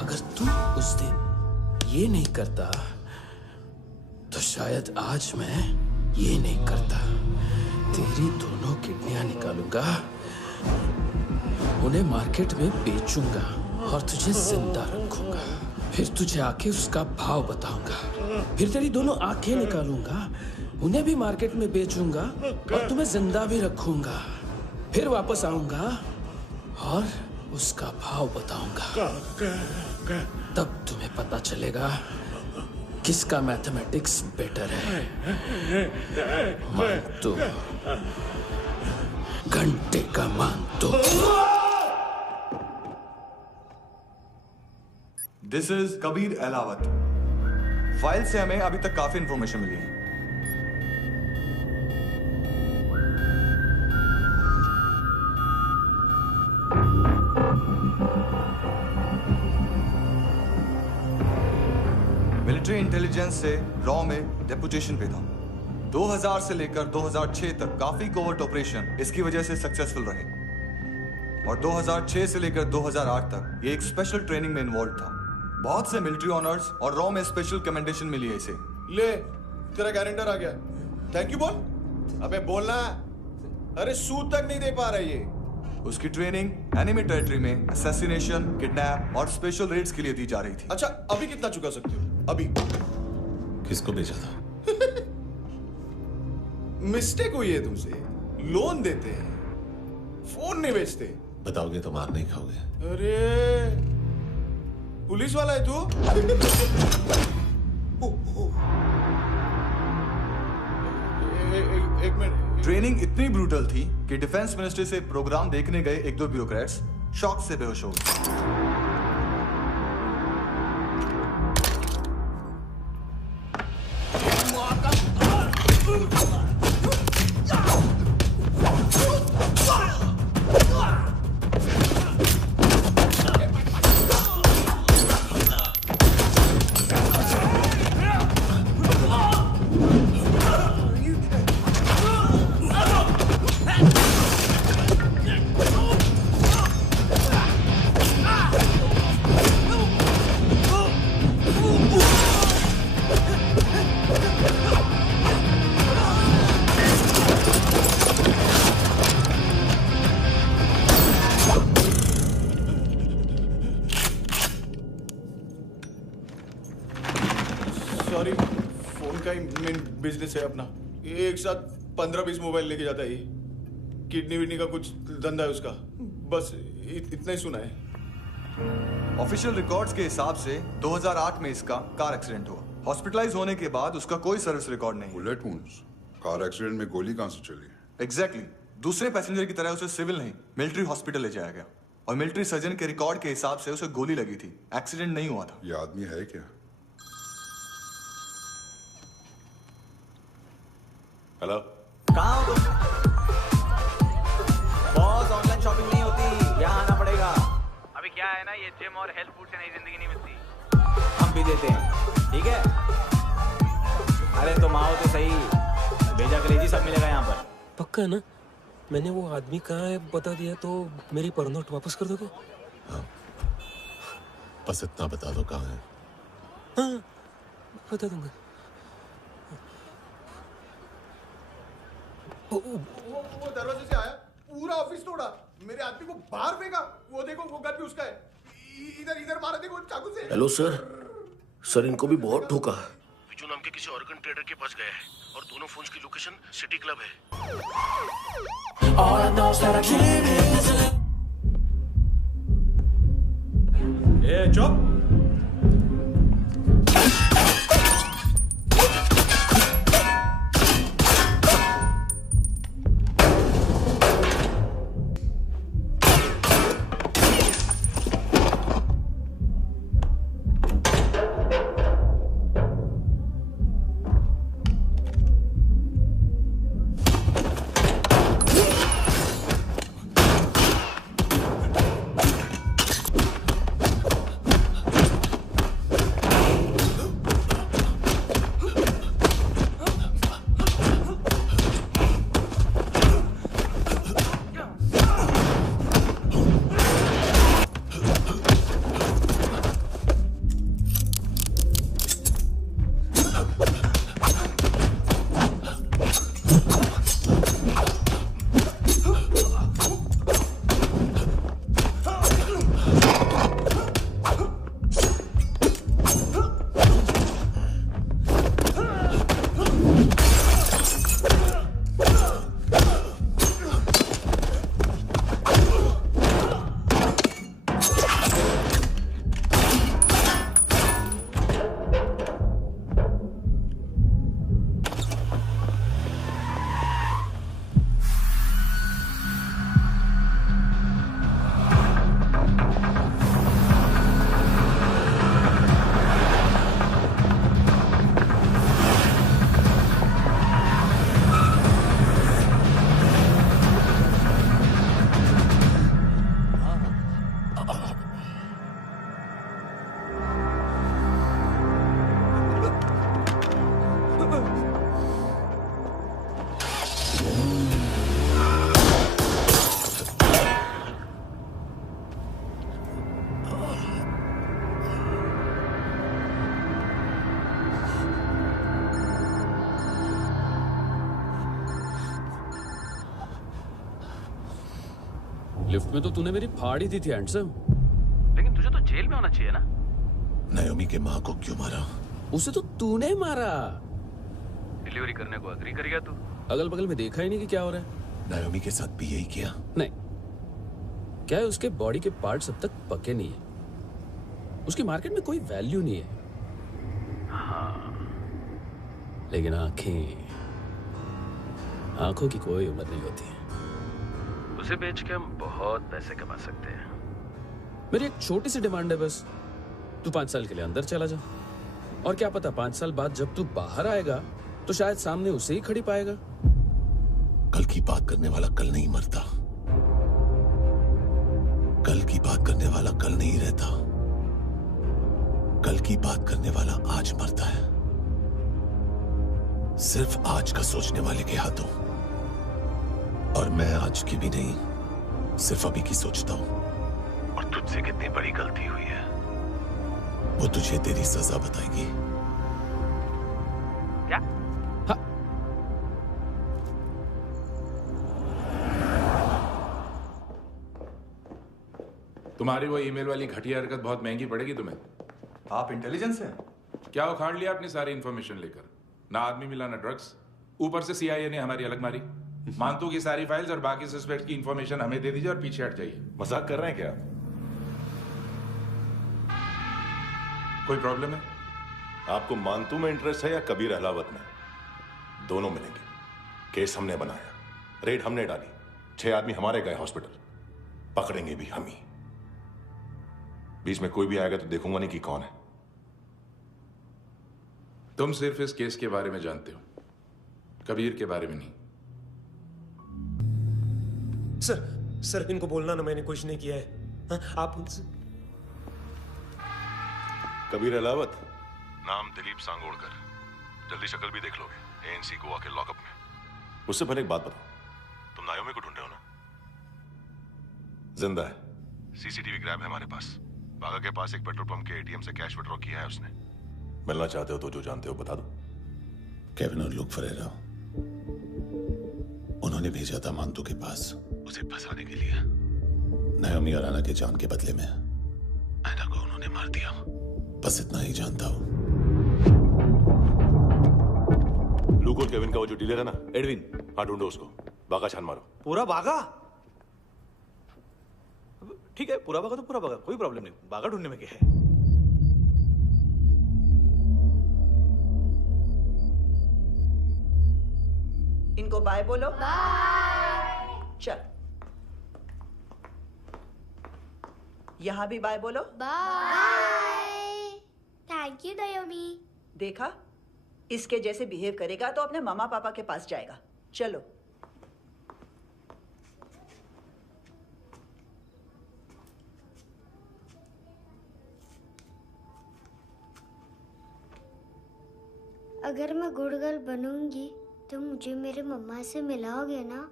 अगर तू उस दिन ये नहीं करता तो शायद आज मैं ये नहीं करता। तेरी दोनों किडनियां निकालूंगा, उन्हें मार्केट में बेचूंगा और तुझे जिंदा रखूंगा। फिर तुझे आके उसका भाव बताऊंगा। फिर तेरी दोनों आंखें निकालूंगा, उन्हें भी मार्केट में बेचूंगा और तुम्हें जिंदा भी रखूंगा। फिर वापस आऊंगा और उसका भाव बताऊंगा। तब तुम्हें पता चलेगा किसका मैथमेटिक्स बेटर है। मानतो, घंटे का मानतो। This is Kabir Ahlawat. File से हमें अभी तक काफी इंफॉर्मेशन मिली है। मिलिट्री इंटेलिजेंस से रॉ में डेपुटेशन पे था। 2000 से लेकर 2006 तक काफी कोवर्ट ऑपरेशन इसकी वजह से सक्सेसफुल रहे, और 2006 से लेकर 2008 तक ये एक स्पेशल ट्रेनिंग में इन्वॉल्व था। बहुत से मिलिट्री ऑनर्स और रॉ में स्पेशल कमेंडेशन मिली है इसे। ले, तेरा गारंटर आ गया। थैंक यू बोल। अबे बोलना। अरे सूद तक नहीं दे पा रहा ये। उसकी ट्रेनिंग एनिमी टेरिटरी में असैसिनेशन, किडनैप और स्पेशल रेड्स के लिए दी जा रही थी। अच्छा, अभी कितना चुका सकते हो? अभी किसको भेजा था? मिस्टेक हुई है तुमसे। लोन देते हैं, फोन नहीं बेचते। बताओगे तो मार नहीं खाओगे। अरे पुलिस वाला है तू? एक मिनट। ट्रेनिंग इतनी ब्रूटल थी कि डिफेंस मिनिस्ट्री से प्रोग्राम देखने गए एक दो ब्यूरोक्रेट्स शॉक से बेहोश हो गए। सॉरी, फोन का ही मेन बिजनेस है अपना। एक साथ 15-20 मोबाइल लेके जाता है ये। किडनी विडनी का कुछ धंधा है उसका। बस इतना ही सुना है। ऑफिशियल रिकॉर्ड्स के हिसाब से 2008 में इसका कार एक्सीडेंट हुआ। हॉस्पिटलाइज होने के बाद उसका कोई सर्विस रिकॉर्ड नहीं। बुलेट वुंड्स, कार एक्सीडेंट में गोली कहां से चली? एग्जैक्टली। दूसरे पैसेंजर की तरह उसे सिविल नहीं मिलिट्री हॉस्पिटल ले जाया गया और मिलिट्री सर्जन के रिकॉर्ड के हिसाब से उसे गोली लगी थी। एक्सीडेंट नहीं हुआ था। ये आदमी है क्या? हेलो, कहाँ हो तुम? बॉस, ऑनलाइन शॉपिंग नहीं होती, यहाँ आना पड़ेगा। अभी क्या है ना, ये जिम और हेल्थ फूड से नई जिंदगी नहीं मिलती। हम भी देते हैं, ठीक है? अरे तुम आओ तो सही, भेजा कलेजी सब मिलेगा यहाँ पर। पक्का ना? मैंने वो आदमी कहाँ है बता दिया तो मेरी पर नोट वापस कर दोगे? हाँ, बस इतना बता दो कहाँ है। हाँ, बता दूंगा। वो दरवाजे से आया, पूरा ऑफिस तोड़ा, मेरे आदमी को बाहर फेंका। वो देखो, वो गन भी उसका है। इधर इधर मारा, देखो चाकू से। हेलो सर, इनको भी बहुत ठोका। विजू नाम के किसी ऑर्गन ट्रेडर के पास गया है और दोनों फोन्स की लोकेशन सिटी क्लब है। ए चुप। लिफ्ट में तो तूने मेरी फाड़ ही दी थी हैंडसम। लेकिन तुझे तो जेल में होना चाहिए ना। नायोमी के माँ को क्यों मारा? उसे तो तूने मारा। डिलीवरी करने को अग्री कर गया तू। अगल बगल में देखा ही नहीं कि क्या हो रहा है। नायोमी के साथ भी यही किया? नहीं, क्या है उसके बॉडी के पार्ट्स अब तक पके नहीं है, उसकी मार्केट में कोई वैल्यू नहीं है। हाँ, लेकिन आंखों की कोई उम्र नहीं होती है। उसे बेच के हम बहुत पैसे कमा सकते हैं। मेरी एक छोटी सी डिमांड है बस, तू 5 साल के लिए अंदर चला जा, और क्या पता 5 साल बाद जब तू बाहर आएगा तो शायद सामने उसे ही खड़ी पाएगा। कल की बात करने वाला कल नहीं मरता, कल की बात करने वाला कल नहीं रहता, कल की बात करने वाला आज मरता है। सिर्फ आज का सोचने वाले के हाथों। और मैं आज की भी नहीं, सिर्फ अभी की सोचता हूं। और तुझसे कितनी बड़ी गलती हुई है वो तुझे तेरी सजा बताएगी। क्या? हाँ। तुम्हारी वो ईमेल वाली घटिया हरकत बहुत महंगी पड़ेगी तुम्हें। आप इंटेलिजेंस हैं? क्या उखाड़ लिया अपनी सारी इंफॉर्मेशन लेकर? ना आदमी मिला ना ड्रग्स, ऊपर से CIA ने हमारी अलग मारी। मानतू की सारी फाइल्स और बाकी सस्पेक्ट की इंफॉर्मेशन हमें दे दीजिए और पीछे हट जाइए। मजाक कर रहे हैं क्या? कोई प्रॉब्लम है? आपको मानतू में इंटरेस्ट है या कबीर अहलावत में? दोनों मिलेंगे। केस हमने बनाया, रेड हमने डाली, 6 आदमी हमारे गए हॉस्पिटल, पकड़ेंगे भी हम ही। बीच में कोई भी आएगा तो देखूंगा नहीं कि कौन है। तुम सिर्फ इस केस के बारे में जानते हो, कबीर के बारे में नहीं। सर इनको बोलना ना मैंने कुछ नहीं किया है। हाँ, आप उनसे। कबीर अहलावत, नाम दिलीप सांगोड़कर, जल्दी शक्ल भी देख लोगे ANC गोवा के लॉकअप में। मुझसे पहले एक बात बताओ, तुम नायोमी को ढूंढ रहे हो ना? जिंदा है, CCTV ग्रैब है हमारे पास। बागा के पास एक पेट्रोल पंप के ATM से कैश विड्रॉ किया है उसने। मिलना चाहते हो तो जो जानते हो बता दो। केविन और लुक फरेरा, उन्होंने भेजा था मानतू के पास उसे फंसाने के लिए। नायोमी और आना के जान के बदले में आना को उन्होंने मार दिया। बस इतना ही जानता हूं। लुक और केविन का वो जो डीलर है ना, एडविन, हाँ ढूंढो उसको। बागा छान मारो। पूरा बागा? ठीक है, पूरा बागा तो पूरा बागा, कोई प्रॉब्लम नहीं। बागा ढूंढने में क्या है? इनको बाय बोलो। बाय। चल, यहां भी बाय बोलो। बाय। Thank you नायोमी। देखा, इसके जैसे बिहेव करेगा तो अपने मामा पापा के पास जाएगा। चलो। अगर मैं गुड गर्ल बनूंगी तो मुझे मेरे मम्मा से मिलाओगे ना?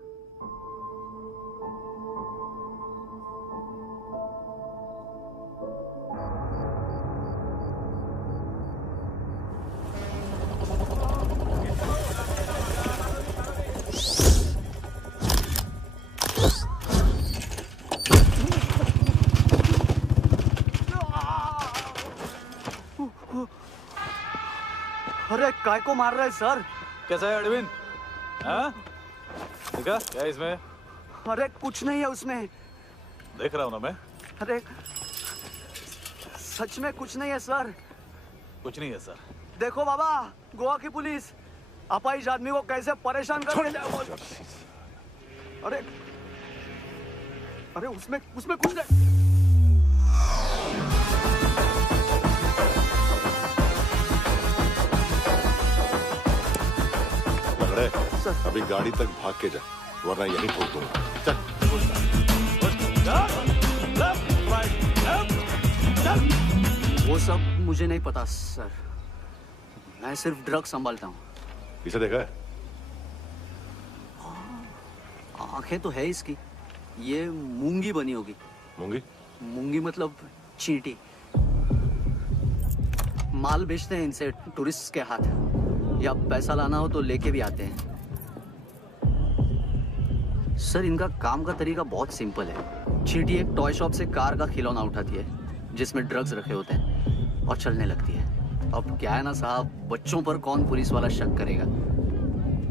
अरे काय को मार रहा है सर? कैसा है अरविंद? हाँ? देखा क्या इसमें? अरे कुछ नहीं है उसमें। देख रहा हूँ ना मैं। अरे सच में कुछ नहीं है सर। कुछ नहीं है सर। देखो बाबा, गोवा की पुलिस अपाहिज आदमी को कैसे परेशान कर रही है। अरे अरे उसमें कुछ नहीं। अभी गाड़ी तक भाग के जा, वरना यहीं ठोक दूंगा। चल। वो सब मुझे नहीं पता सर, मैं सिर्फ ड्रग संभालता हूँ। इसे देखा है? आंखें तो है इसकी, ये मूंगी बनी होगी। मूंगी? मूंगी मतलब चींटी। माल बेचते हैं इनसे टूरिस्ट के हाथ, या पैसा लाना हो तो लेके भी आते हैं। सर इनका काम का तरीका बहुत सिंपल है। चींटी एक टॉय शॉप से कार का खिलौना उठाती है जिसमें ड्रग्स रखे होते हैं और चलने लगती है। अब क्या है ना साहब, बच्चों पर कौन पुलिस वाला शक करेगा,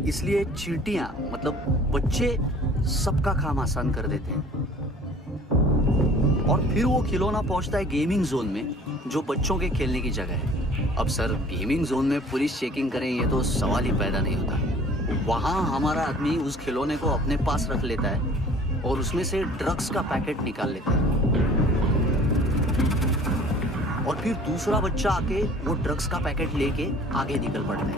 इसलिए चींटियां मतलब बच्चे सबका काम आसान कर देते हैं। और फिर वो खिलौना पहुंचता है गेमिंग जोन में, जो बच्चों के खेलने की जगह है। अब सर, गेमिंग जोन में पुलिस चेकिंग करें ये तो सवाल ही पैदा नहीं होता। वहां हमारा आदमी उस खिलौने को अपने पास रख लेता है और उसमें से ड्रग्स का पैकेट निकाल लेता है, और फिर दूसरा बच्चा आके वो ड्रग्स का पैकेट लेके आगे निकल पड़ता है।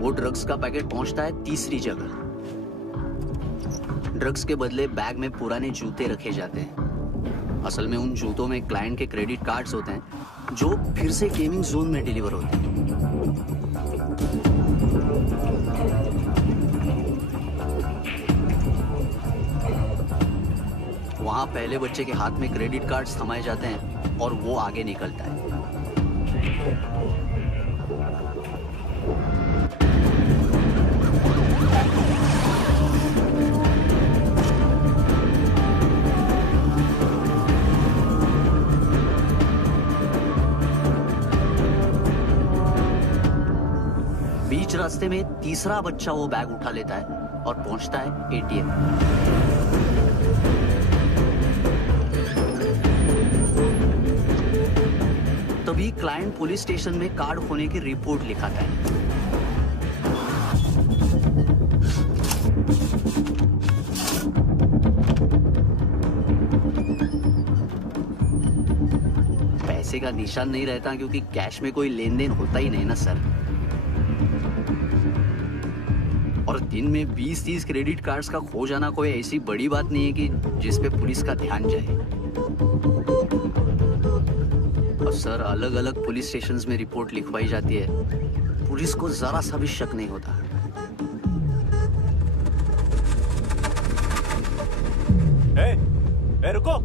वो ड्रग्स का पैकेट पहुंचता है तीसरी जगह। ड्रग्स के बदले बैग में पुराने जूते रखे जाते हैं। असल में उन जूतों में क्लाइंट के क्रेडिट कार्ड्स होते हैं, जो फिर से गेमिंग जोन में डिलीवर होते हैं। वहां पहले बच्चे के हाथ में क्रेडिट कार्ड्स थमाए जाते हैं और वो आगे निकलता है। बीच रास्ते में तीसरा बच्चा वो बैग उठा लेता है और पहुंचता है एटीएम। तभी क्लाइंट पुलिस स्टेशन में कार्ड खोने की रिपोर्ट लिखाता है। पैसे का निशान नहीं रहता क्योंकि कैश में कोई लेन देन होता ही नहीं ना सर। और दिन में 20-30 क्रेडिट कार्ड्स का खो जाना कोई ऐसी बड़ी बात नहीं है कि जिस पे पुलिस का ध्यान जाए। और सर, अलग अलग पुलिस स्टेशंस में रिपोर्ट लिखवाई जाती है, पुलिस को जरा सा भी शक नहीं होता। ए, रुको।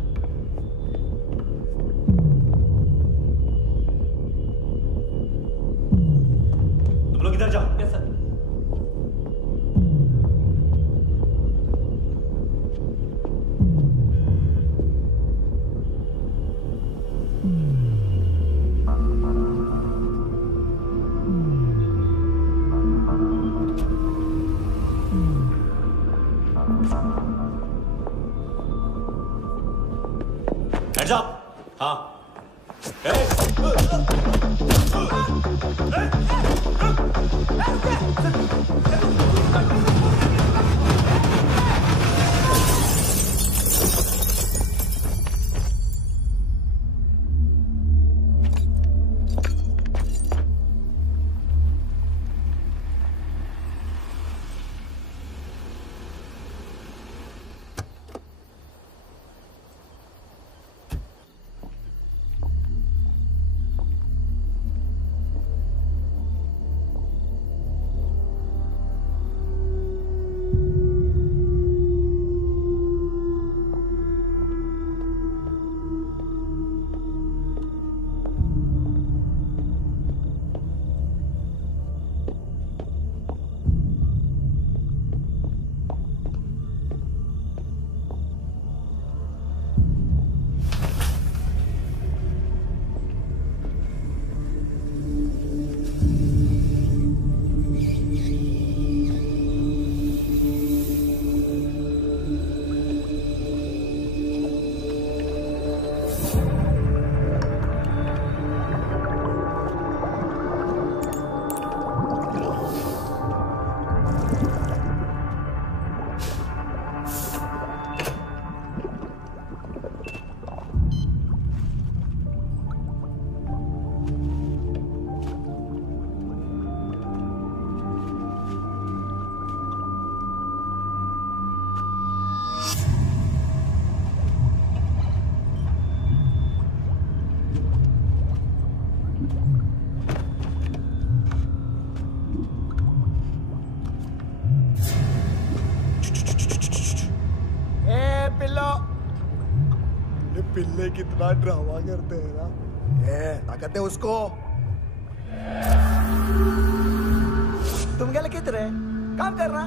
तुम लोग इधर जाओ। Yes sir. Hands up! हाँ। पिल्ले कितना ड्रामा करते हैं ना। ताकत है उसको। तुम क्या लिखित रहे? काम कर रहा।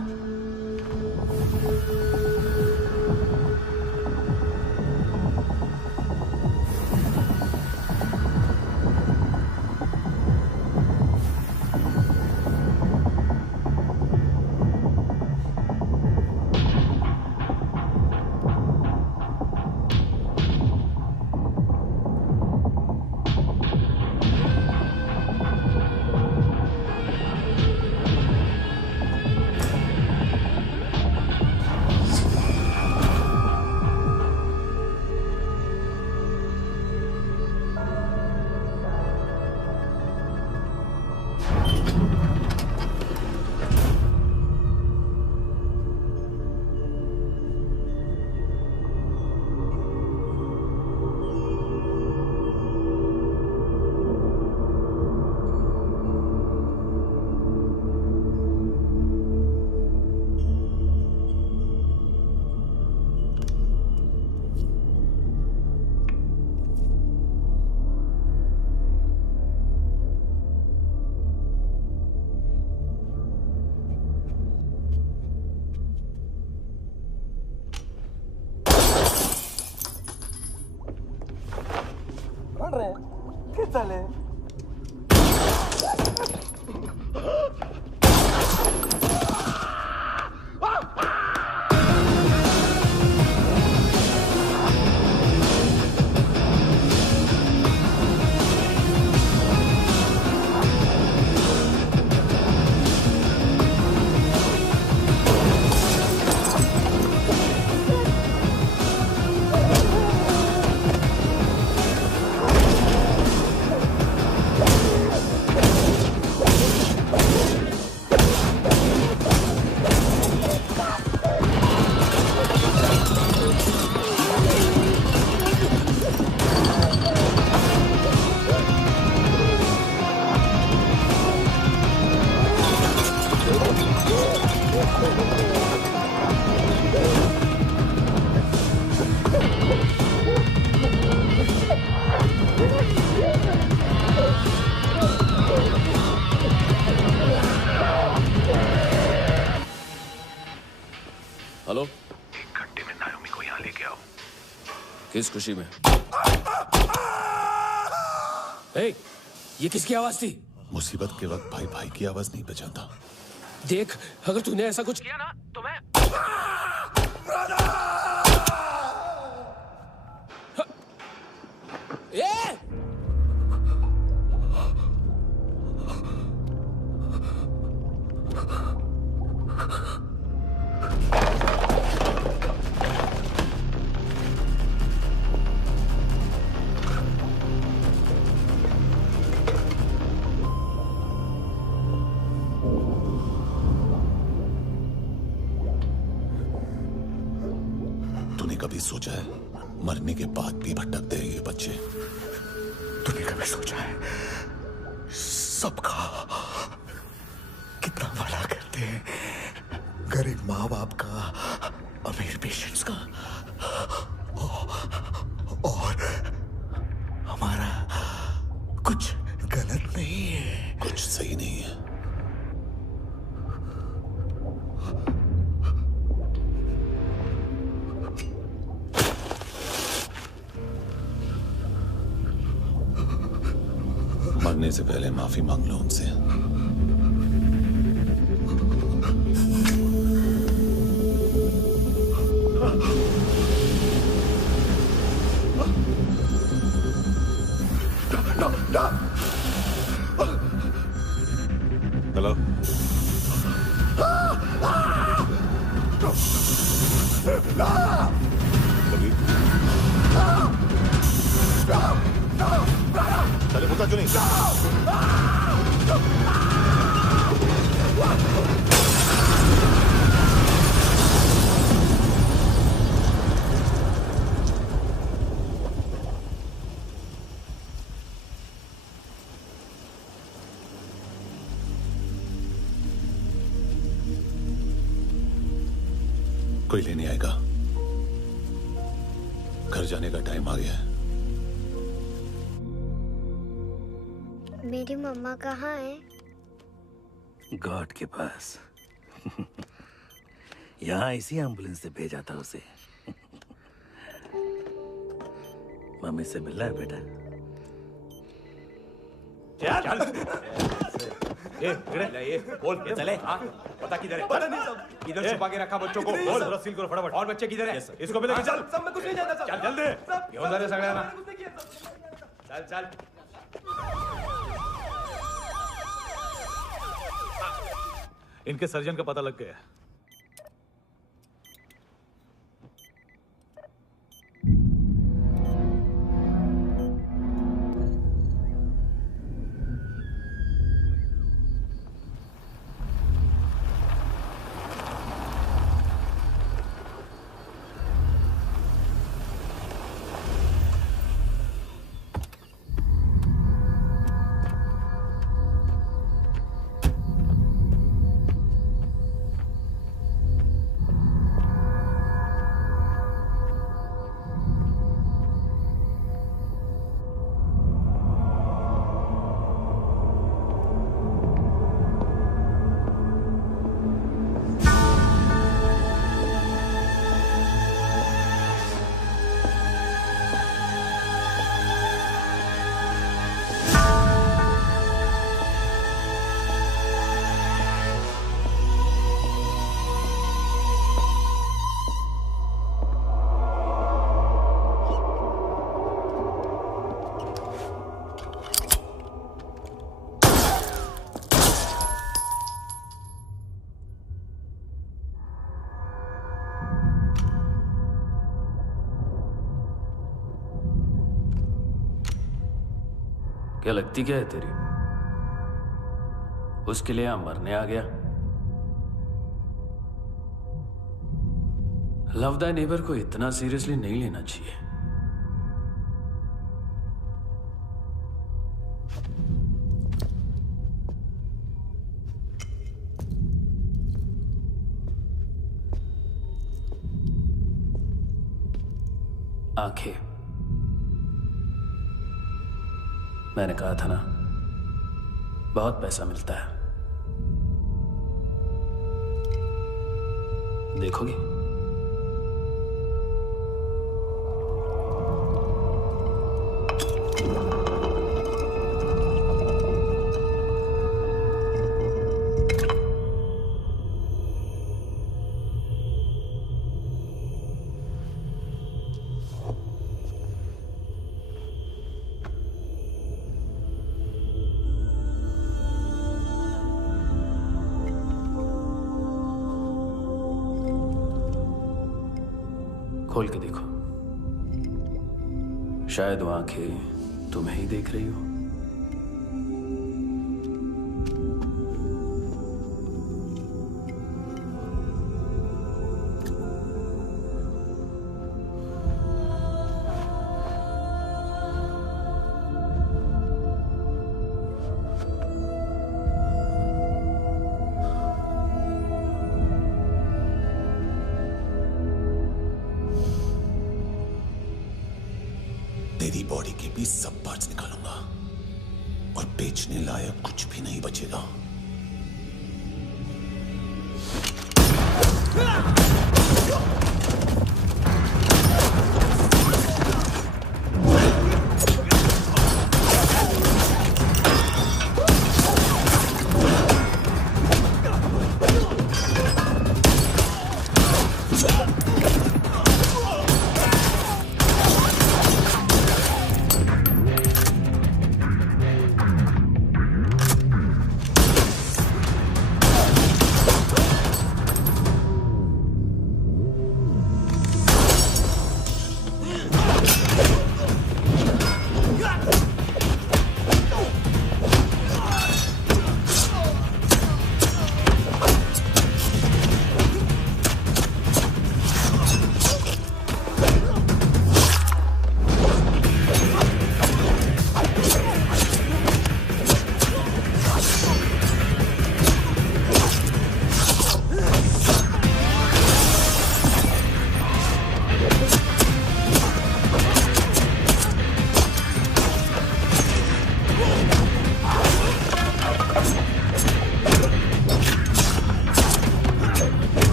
साले। हेलो, 1 घंटे में नायोमी को यहाँ लेके आओ। किस खुशी में? ये किसकी आवाज थी? मुसीबत के वक्त भाई भाई की आवाज नहीं बचाता। देख, अगर तूने ऐसा कुछ किया ना तो मैं कभी सोचा है मरने के बाद भी भटकते हैं ये बच्चे? तूने कभी सोचा है सबका कितना भला करते हैं? गरीब माँ बाप का, अमीर पेशेंट्स का, और हमारा कुछ गलत नहीं है, कुछ सही नहीं है। मरने से पहले माफी मांग लो उनसे। हेलो, चले होता क्यों नहीं? कोई लेने आएगा। घर जाने का टाइम आ गया है। मेरी मम्मा कहाँ है? गॉड के पास। यहाँ इसी एम्बुलेंस से भेजा था उसे। मम्मी से मिलना है बेटा। चल। ये बोल चले। पता किधर है? पता नहीं सब। इधर छुपा के रखा बच्चों को। बोल जरा सील करो फटाफट। और बच्चे किधर है? इसको भी लेके चल। सब में कुछ नहीं जानता। चल जल्दी। घेऊन जा रे सगळ्यांना। चल चल। इनके सर्जन का पता लग गया। क्या लगती क्या है तेरी? उसके लिए यहां मरने आ गया? लव द नेबर को इतना सीरियसली नहीं लेना चाहिए। आंखें, मैंने कहा था ना, बहुत पैसा मिलता है। देखोगी? खोल के देखो, शायद वो आंखें तुम्हें ही देख रही हो। तेरी बॉडी के भी सब पार्ट्स निकालूंगा और बेचने लायक कुछ भी नहीं बचेगा।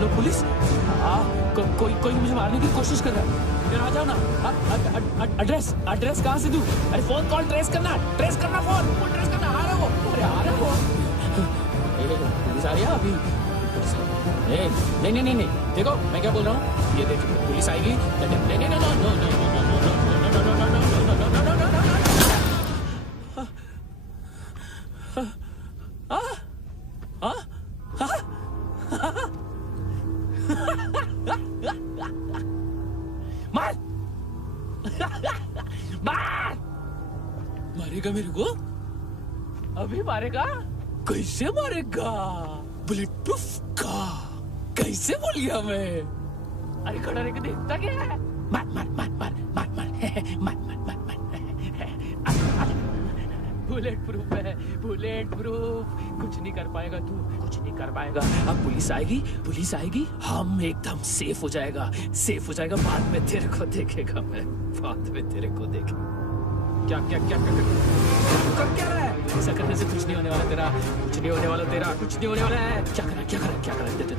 Hello police. कोई मुझे मारने की कोशिश कर रहा है। यार आ जाओ ना। एड्रेस कहाँ से दूं? अरे फोन कॉल ट्रेस करना फोन ट्रेस करना। आ रहा वो। अरे आ रहा वो। पुलिस आ रही है अभी। नहीं देखो मैं क्या बोल रहा हूँ। ये देख पुलिस आएगी। मारेगा मेरे को? अभी मारेगा? कैसे मारेगा? बुलेट प्रूफ का कैसे बोल गया मैं? अरे खड़ा रह के देखता क्या है? मार बुलेट प्रूफ है, बुलेट प्रूफ। कुछ नहीं कर पाएगा तू, कुछ नहीं कर पाएगा। अब पुलिस आएगी, हम एकदम सेफ हो जाएगा। बाद में तेरे को देखेगा मैं, बाद में तेरे को देखेगा। क्या कर क्या रहा है? ऐसा करने से कुछ नहीं होने वाला तेरा, कुछ नहीं होने वाला है। क्या कर देख।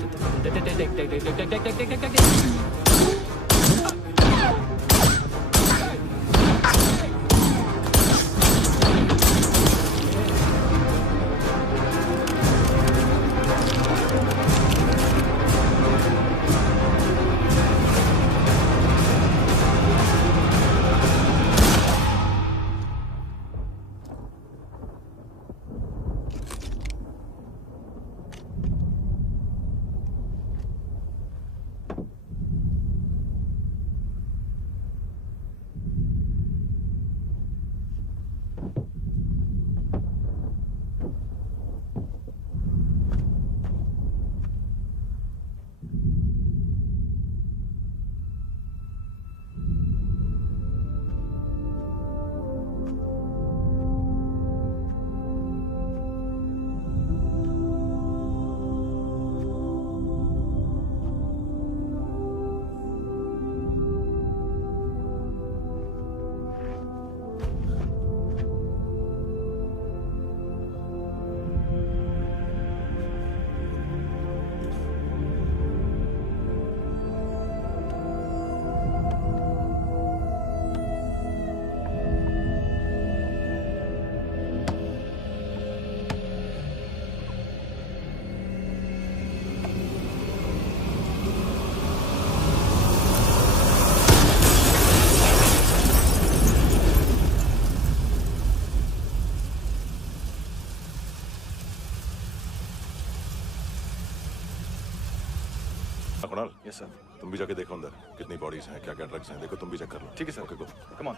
Kunal, yes sir. तुम भी जाके देखो अंदर कितनी बॉडीज हैं, क्या क्या ड्रग्स हैं। देखो तुम भी चेक कर लो। ठीक है sir. Okay go, come on.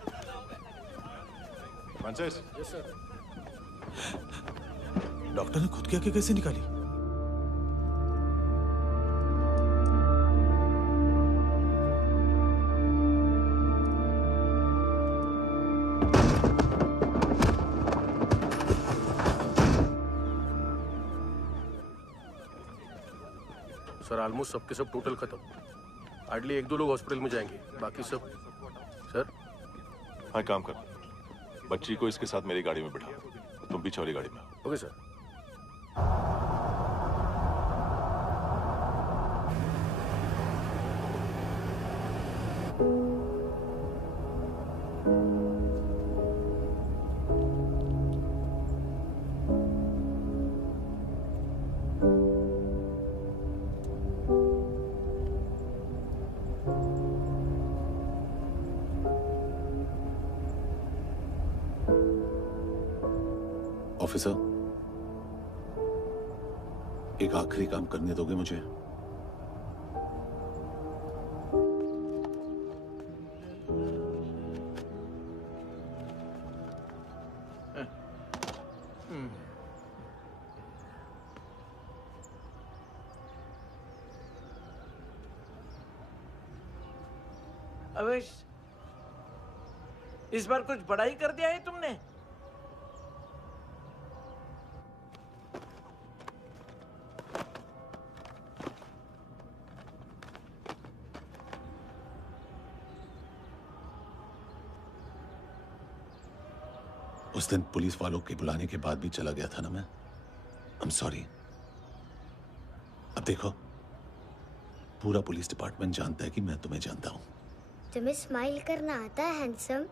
Francis. Yes sir. Doctor ने खुद की आंखें कैसे निकाली? सर ऑलमोस्ट सबके सब टोटल खत्म। हार्डली 1-2 लोग हॉस्पिटल में जाएंगे, बाकी सब। सर हाँ, काम कर, बच्ची को इसके साथ मेरी गाड़ी में बिठा, तुम पीछे वाली गाड़ी में। Okay sir. ऑफिसर, एक आखिरी काम करने दोगे मुझे? अवेश, इस बार कुछ बड़ा ही कर दिया है तुमने। उस दिन पुलिस वालों के बुलाने के बाद भी चला गया था ना मैं। I'm sorry। अब देखो, पूरा पुलिस डिपार्टमेंट जानता है कि मैं तुम्हें जानता हूं। तुम्हें स्माइल करना आता है हैंडसम?